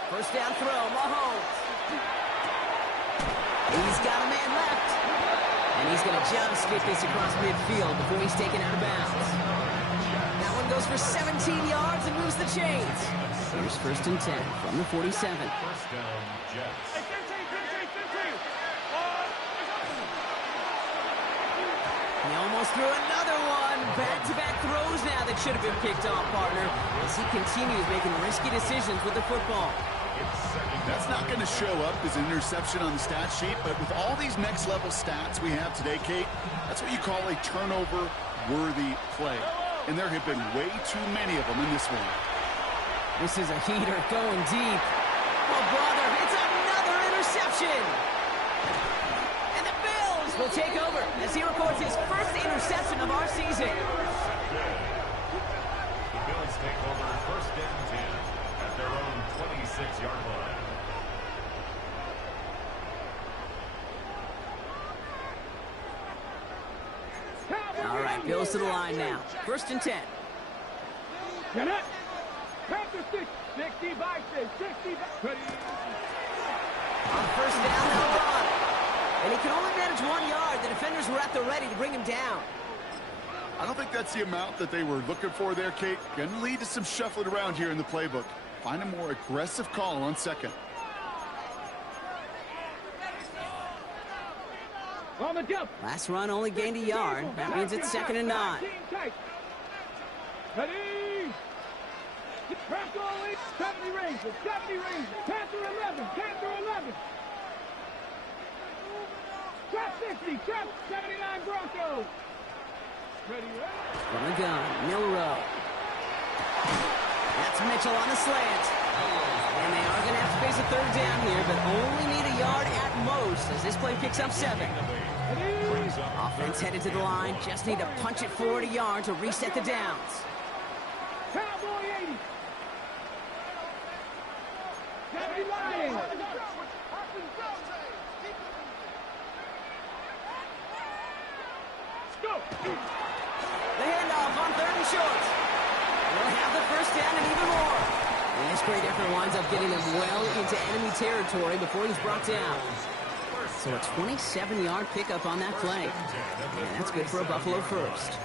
First down throw, Mahomes. He's got a man left. And he's going to just get this across midfield before he's taken out of bounds. That one goes for 17 yards and moves the chains. Here's 1st and 10 from the 47. First down, Jets. Hey, 15! He almost threw another one. Back-to-back throws now that should have been picked off, partner, as he continues making risky decisions with the football. That's not going to show up as an interception on the stat sheet, but with all these next-level stats we have today, Kate, that's what you call a turnover-worthy play. And there have been way too many of them in this one. This is a heater going deep. Oh, brother, it's another interception. And the Bills will take over as he records his first interception of our season. The Bills take over 1st and 10 at their own 26-yard line. All right, Bills to the line now. 1st and 10. Get it! Panther 60 by 60 by... On 1st down, they'll run. And he can only manage 1 yard. The defenders were at the ready to bring him down. I don't think that's the amount that they were looking for there, Kate. Going to lead to some shuffling around here in the playbook. Find a more aggressive call on 2nd. On the jump. Last run only gained a yard. That means it's 2nd and 9. Ready? Press all in. 70 ranges. 70 ranges. Panther 11. Panther 11. Trap 60. Trap 79 Broncos. Ready? From the gun, Milrow. That's Mitchell on the slant. And they are going to have to face a 3rd down here, but only need a yard at most as this play picks up 7. Offense headed to the line. Just need to punch it forward a yard to reset the downs. Cowboy 80. 70 Lions. Go. The handoff on 3rd and short. They'll have the 1st down and even more. And this great effort winds up getting him well into enemy territory before he's brought down. So a 27-yard pickup on that play. And that's good for a Buffalo first.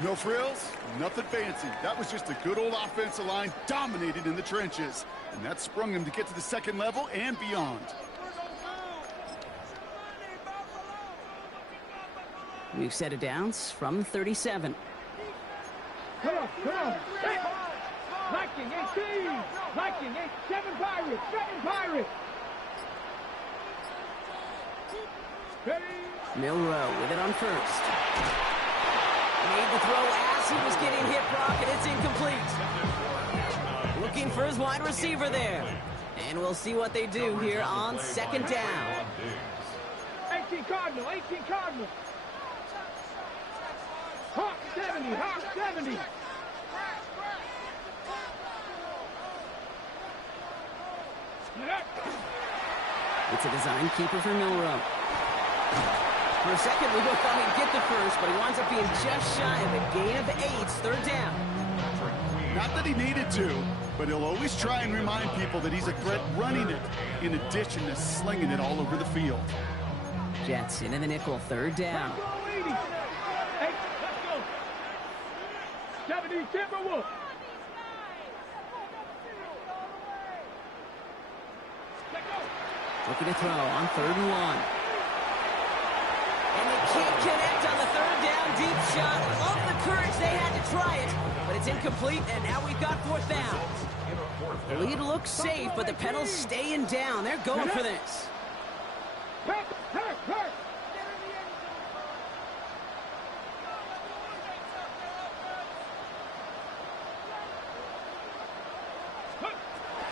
No frills, nothing fancy. That was just a good old offensive line dominated in the trenches. And that sprung him to get to the 2nd level and beyond. We've set it down from 37. Come on. Hey. Viking 18. Viking 8. 7 Pirates. 7 Pirates. Ready? Milrow with it on 1st. Made the throw as he was getting hit, Brock, and it's incomplete. looking for his wide receiver there. And we'll see what they do here on second down. 18 Cardinal, 18 Cardinal. Hawk 70, Hawk 70. It's a design keeper for Milrow. For a second, we both thought he'd get the first, but he winds up being just shy of a gain of 8, third down. Not that he needed to, but he'll always try and remind people that he's a threat running it, in addition to slinging it all over the field. Jets into the nickel, third down. Let's go, 80. Hey, let's go. 70 Timberwolves. Looking to throw on 3rd and 1. And they can't connect on the 3rd down deep shot. Love the courage they had to try it, but it's incomplete, and now we've got 4th down. The lead looks safe, but the pedals staying down. They're going for this. Hurt.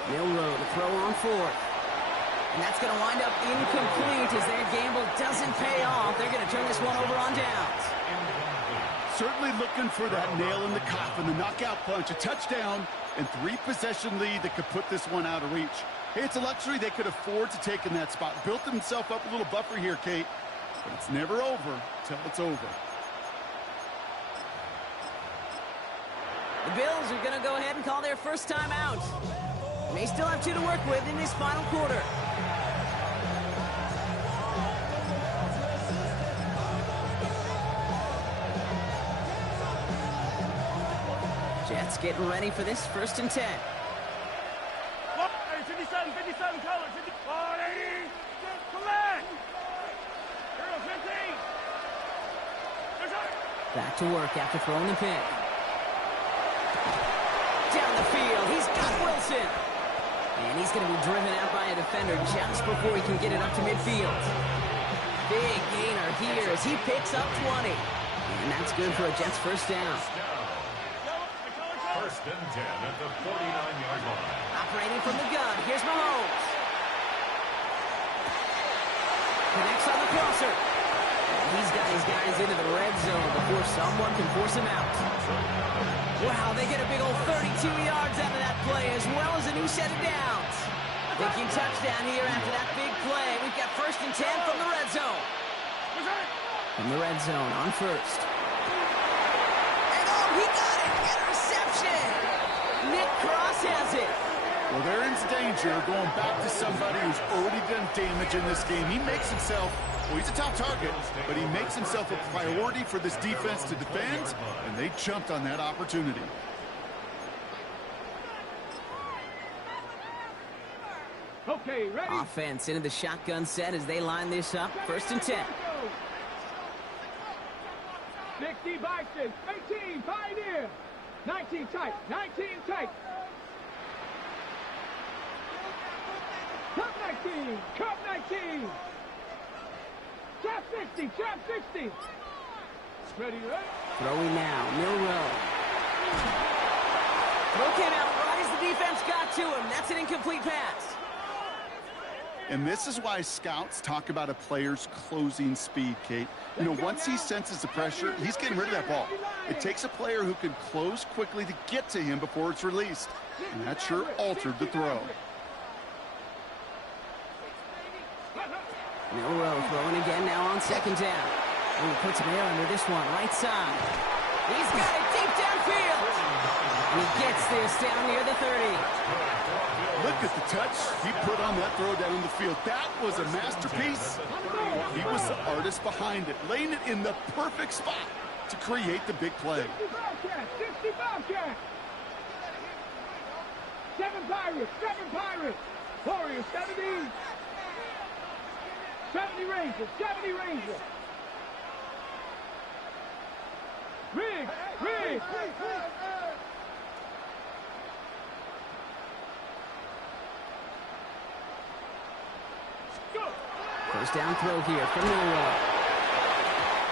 Milrow to throw on 4th. And that's going to wind up incomplete as their gamble doesn't pay off. They're going to turn this one over on downs. Certainly looking for that nail in the coffin, the knockout punch, a touchdown, and 3-possession lead that could put this one out of reach. Hey, it's a luxury they could afford to take in that spot. Built himself up a little buffer here, Kate, but it's never over till it's over. The Bills are going to go ahead and call their first time out. They still have 2 to work with in this final quarter. Jets getting ready for this 1st and 10. Hey, 57, color, 50, 80, collect. Girl, 15. Back to work after throwing the pick. Down the field, he's got Wilson. And he's going to be driven out by a defender just before he can get it up to midfield. Big gainer here as he picks up 20. And that's good for a Jets first down. 1st and 10 at the 49-yard line. Operating from the gun, here's Mahomes. Connects on the crosser. And he's got his guys into the red zone before someone can force him out. Wow, they get a big old 32 yards out of that play, as well as a new set of downs. Thinking touchdown here after that big play. We've got 1st and 10 from the red zone. From the red zone on 1st. And oh, he got it! Interception! Nick Cross has it. Well, they're in danger going back to somebody who's already done damage in this game. He makes himself, well, he's a top target, but he makes himself a priority for this defense to defend, and they jumped on that opportunity. Okay, ready? Offense into the shotgun set as they line this up. 1st and 10. 60 Bison, 18 Pioneer, 19 tight, 19 tight. Cup 19, Cup 19. Trap 60, Trap 60. Ready, ready? Throwing now, Milrow. Throw came out right as the defense got to him. That's an incomplete pass. And this is why scouts talk about a player's closing speed, Kate. You know, once he senses the pressure, he's getting rid of that ball. It takes a player who can close quickly to get to him before it's released. And that sure altered the throw. Milrow throwing again now on 2nd down. And he puts Mayer under this one, right side. He's got it deep downfield. And he gets this down near the 30. Look at the touch he put on that throw down the field. That was a masterpiece. He was the artist behind it, laying it in the perfect spot to create the big play. 60 Bobcat. 7 Pirates, 7 Pirates. Warriors, 70. 70 Rangers, 70 Rangers. Riggs, Riggs. First down throw here from Milrow.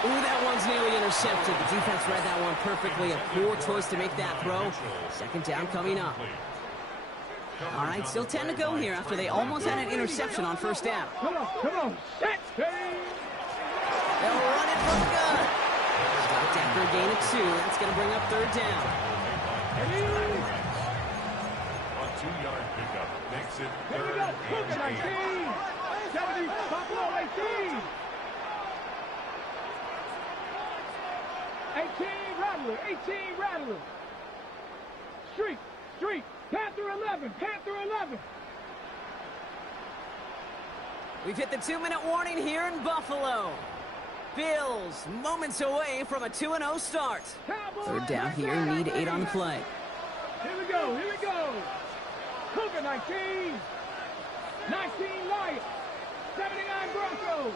Ooh, that one's nearly intercepted. The defense read that one perfectly. A poor choice to make that throw. 2nd down coming up. All right, still 10 to go here after they almost had an interception on first down. Come on. Set. They'll run it from the gun. Stopped after a gain of 2. That's going to bring up third down. A 2-yard pickup makes it Here we third go. and Cougar 19. 70, Buffalo 18. 18 Rattler. Street. Panther 11. We've hit the 2-minute warning here in Buffalo. Bills moments away from a 2-0 start. Cowboys, Third down here, need 8 on the play. Here we go. Cougar 19. 19 Lions. 79 Broncos.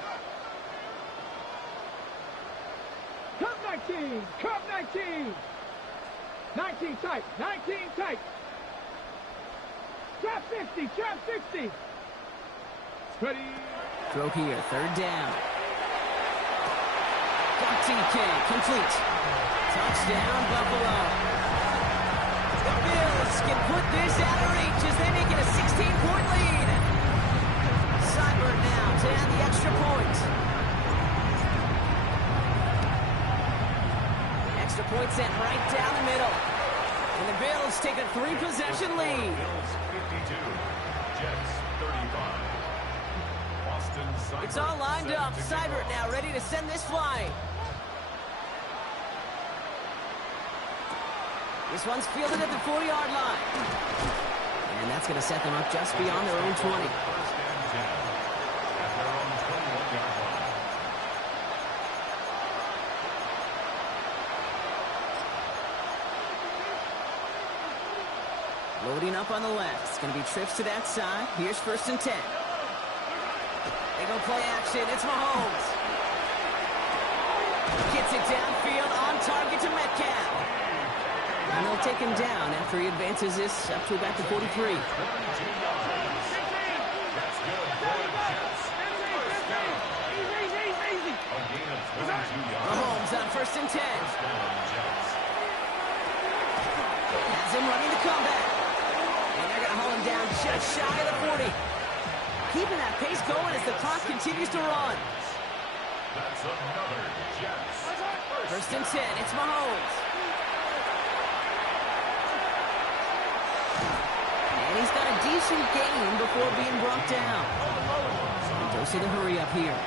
Cup 19. 19 tight. Trap 60. Ready. Throw here, third down. Got TK, complete. Touchdown, Buffalo. The Bills can put this out of reach as they make it a 16-point lead. Seibert now to add the extra point. Extra point sent right down the middle. And the Bills take a 3-possession lead. Bills 52, Jets 35. It's all lined up. Seibert now ready to send this flying. This one's fielded at the 4-yard line. And that's going to set them up just beyond their own 20. First and 10 at their own 21-yard line. Loading up on the left. It's going to be trips to that side. Here's first and 10. They go play action. It's Mahomes. Gets it downfield on target to Metcalf. And they'll take him down after he advances this up to about the 43. That's good for the Jets. First down. Easy. A gain of 22 yards. Mahomes on first and 10. First down, Jets. Has him running the comeback. And they're going to haul him down just shy of the 40. Keeping that pace going as the clock continues to run. That's another Jets. First and 10, it's Mahomes. And he's got a decent gain before being brought down. Dose of the hurry up here.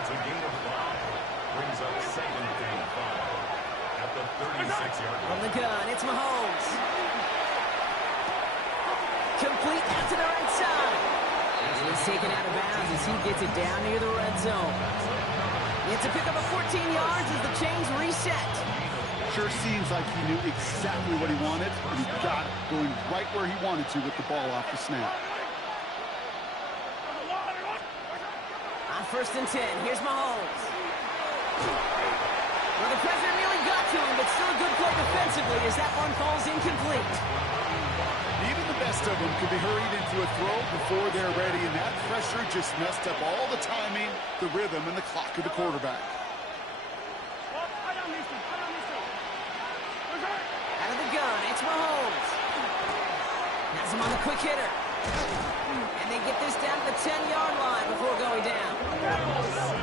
It's a gain of 5. Brings up second and 5 at the 36-yard From line. the gun, it's Mahomes. Complete out to the right side. And he's taken out of bounds as he gets it down near the red zone. It's a pick up of 14 yards as the chains reset. Sure seems like he knew exactly what he wanted, and he got it going right where he wanted to with the ball off the snap. On first and 10, here's Mahomes. Well, the president nearly got to him, but still a good play defensively as that one falls incomplete. Even the best of them could be hurried into a throw before they're ready, and that pressure just messed up all the timing, the rhythm, and the clock of the quarterback. Out of the gun, it's Mahomes. Has him on the quick hitter. And they get this down to the 10-yard line before going down.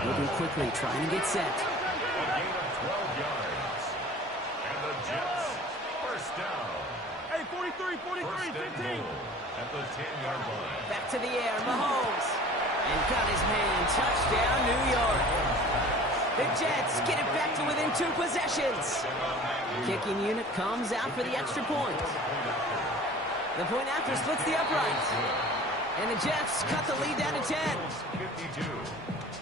Moving quickly, trying to get set. A gain of 12 yards. And the Jets, first down. Hey, 43, First and 15. goal at the 10-yard line. Back to the air, Mahomes. And got his man, touchdown, New York. The Jets get it back to within 2 possessions. Kicking unit comes out for the extra point. The point after splits the uprights. And the Jets cut the lead down to 10. 52,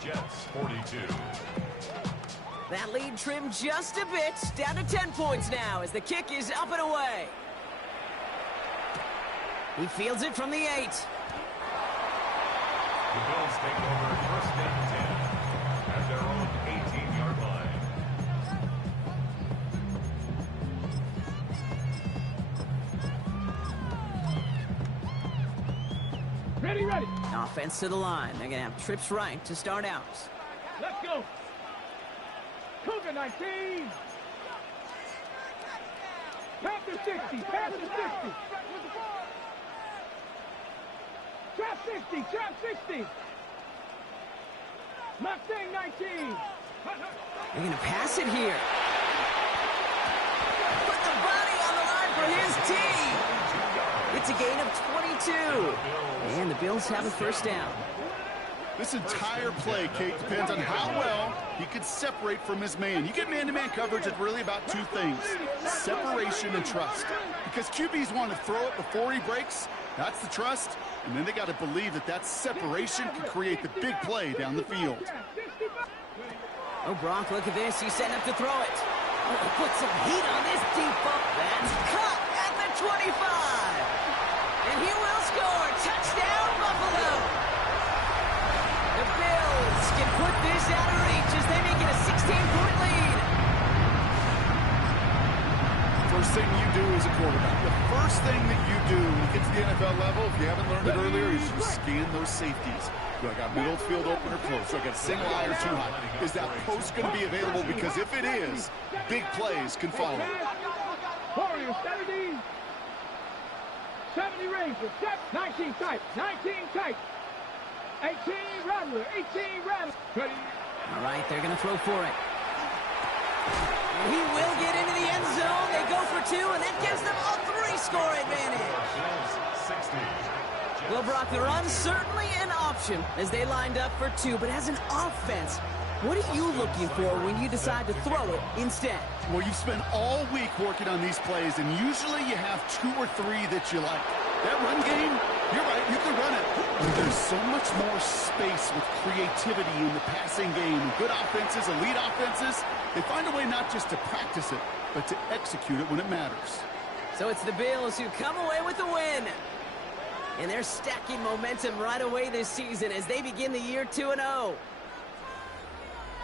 Jets 42. That lead trimmed just a bit, down to 10 points now as the kick is up and away. He fields it from the 8. The Bills take over first and 10 at their own 18-yard line. Ready. Offense to the line. They're going to have trips right to start out. Let's go. Cougar 19. Panther 60, Panther 60. Trap 60, trap 60. Mustang 19. They're going to pass it here. Put the body on the line for his team. It's a gain of 22. And the Bills have a first down. This entire play, Kate, depends on how well he can separate from his man. You get man-to-man coverage, it's really about two things, separation and trust. Because QBs want to throw it before he breaks, that's the trust, and then they got to believe that that separation can create the big play down the field. Oh, Brock, look at this. He's setting up to throw it. Oh, put some heat on this deep ball. That's caught at the 25. And he will score. Touchdown, Buffalo. The Bills can put this out of reach as they make it a 16-point lead. First thing you do as a quarterback, the first thing that you do when you get to the NFL level, if you haven't learned it earlier, is you scan those safeties. Do I got middle field open or close? Do I got single high or too high? Is that post going to be available? Because if it is, big plays can follow. Warriors 70. 70 Rangers. 19 tight. 19 tight. 18 Rattler. 18 Rattler. Ready. All right, they're going to throw for it. And he will get into the end zone. They go for two, and that gives them a 3-score advantage. Well, Brock, the run's certainly an option as they lined up for two, but as an offense, what are you looking for when you decide to throw it instead? Well, you've spent all week working on these plays, and usually you have 2 or 3 that you like. That run game, you're right, you can run it. But there's so much more space with creativity in the passing game. Good offenses, elite offenses, they find a way not just to practice it, but to execute it when it matters. So it's the Bills who come away with the win. And they're stacking momentum right away this season as they begin the year 2-0.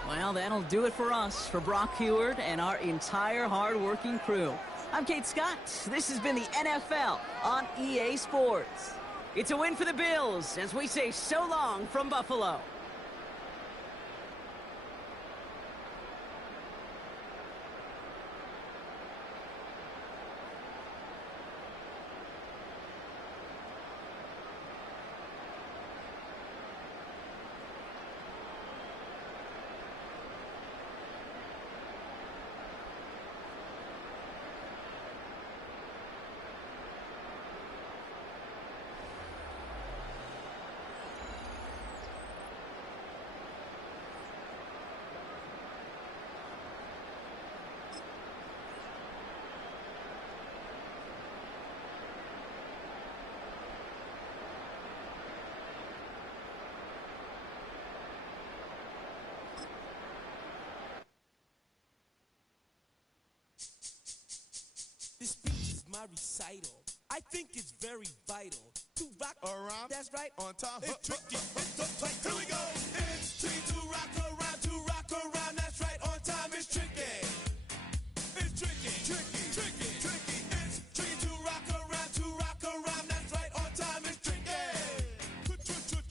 Well, that'll do it for us, for Brock Huard and our entire hard-working crew. I'm Kate Scott. This has been the NFL on EA Sports. It's a win for the Bills as we say so long from Buffalo. This speech is my recital. I think it's very vital to rock around. That's right. On time. It's tricky. It's the play. Here we go. It's tricky to rock around. To rock around. That's right. On time. It's tricky. It's tricky. Tricky. Tricky. Tricky. It's tricky to rock around. To rock around. That's right. On time. It's tricky. Tricky.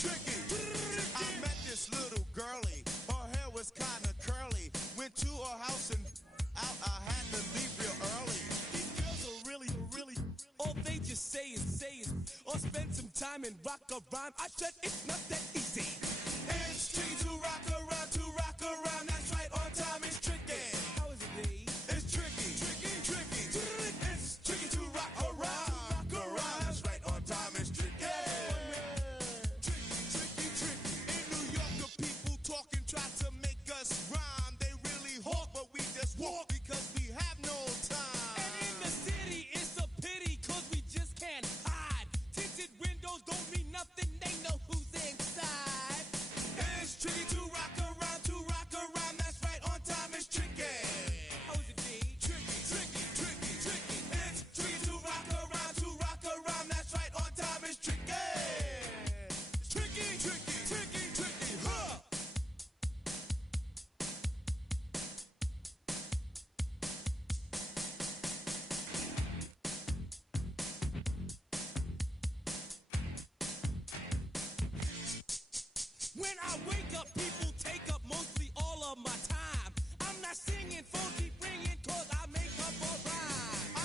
Tricky. I met this little girlie. Her hair was kind of curly. Went to her house and out. I had to leave real early. These girls are really, all they just say is, or spend some time and rock a rhyme. I said it's not that easy. It's tricky to rock around, that's right, on time it's tricky. How is it, D? It's tricky. It's tricky to rock around, that's right, on time it's tricky. Tricky. In New York, the people talking try to make us rhyme. They really hawk, but we just walk because we have no time. And in the city, it's a pity, cause we just can't hide. Tinted windows don't mean nothing, they know who's inside. It's tricky to rock around, that's right, on time it's tricky. How is it, D? Tricky. It's tricky to rock around, that's right, on time it's tricky. Tricky, huh? When I wake up, people take up mostly all of my time. I'm not singing, phone keep ringing, cause I make up a rhyme.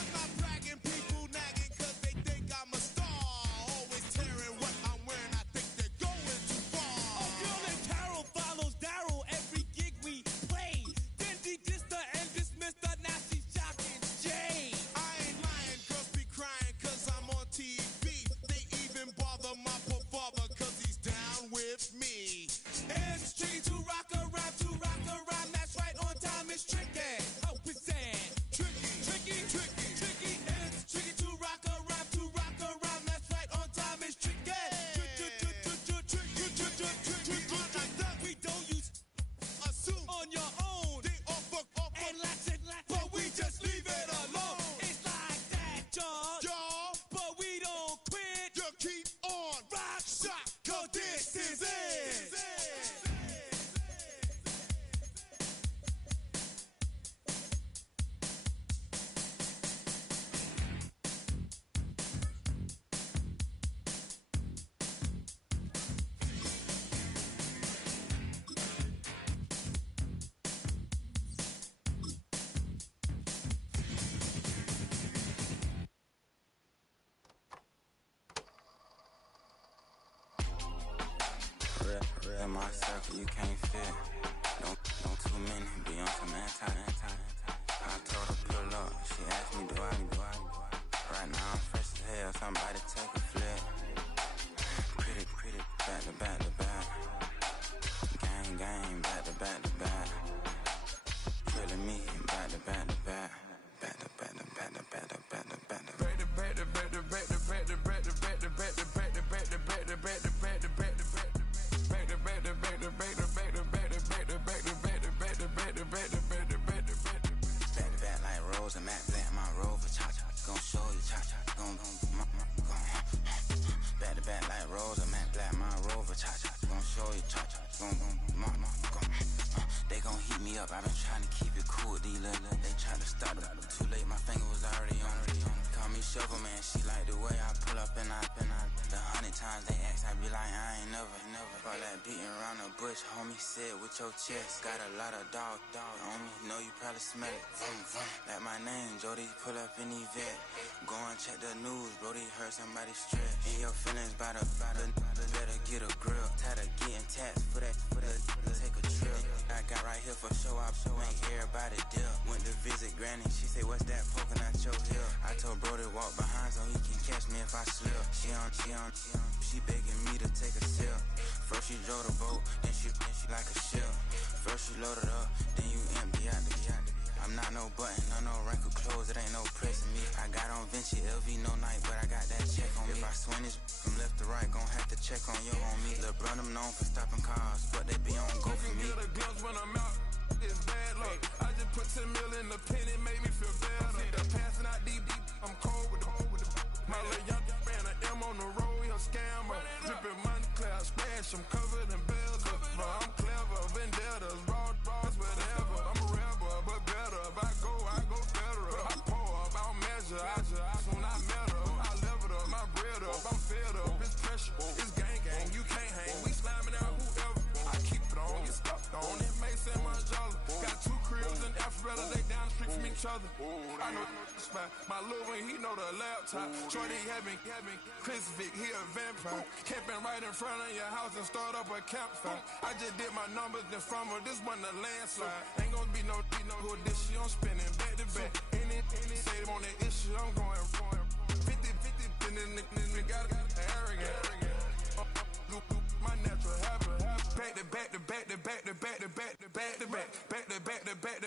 in my circle, you can't fit. Don't too many, be on some anti. I told her pull up, she asked me do I. Right now I'm fresh as hell, somebody take a flip. Pretty, back to back. Gang, back to back. Killing me, back to back. I've been trying to keep it cool, these little they try to start it. Too late, my finger was already on. Call me Shovel Man, she like the way I pull up and I. The 100 times they ask, I be like, I ain't never. All that beating around the bush, homie said with your chest. Got a lot of dog on me, know you probably smell it. Like my name, Jody, pull up in the vet. Go and check the news, Brody heard somebody stretch. In your feelings by the better get a grill. Tired of getting taxed for that, take a trip. I got right here for show up, so make everybody dip. Went to visit Granny, she say, what's that poking out your heel? I told Brody walk behind so he can catch me if I slip. She begging me to take a sip. First she drove the boat, then she like a ship. First you loaded up, then you empty out the I'm not no button, no wrinkled clothes, it ain't no pressing me. I got on Vinci, LV, no night, but I got that check on me. If I swing this from left to right, gon' have to check on your homie. Lil' brother known for stopping cars, but they be on go for me. Get a glimpse when I'm out, it's bad luck. I just put 10 mil in the pen, it made me feel better. The passing out deep, I'm cold with the my little young man, an M on the road, he a scammer. Drippin' money clear, splash, I'm covered in bells. I'm clever, vendettas, raw, whatever. I'm a rebel, but better. If I go federal. I pour up, I don't measure. I soon I met her. I leveled up, my bread up. I'm fed up, it's pressure. It's gang, you can't hang. We slamming out whoever. I keep it on, get stuck on. It may say much dollar. Got 2 cribs in Alpharetta, they down the street from each other. I know the spot. My little one, he know the laptop. Shorty having Chris Vic, he a vampire. Camping right in front of your house and start up a campfire. I just did my numbers in front of this one a landslide. Ain't gonna be no who this shit, I'm spinning back to back. Any say on that issue, I'm going 50, and then the got arrogant. My natural habit. Back to back.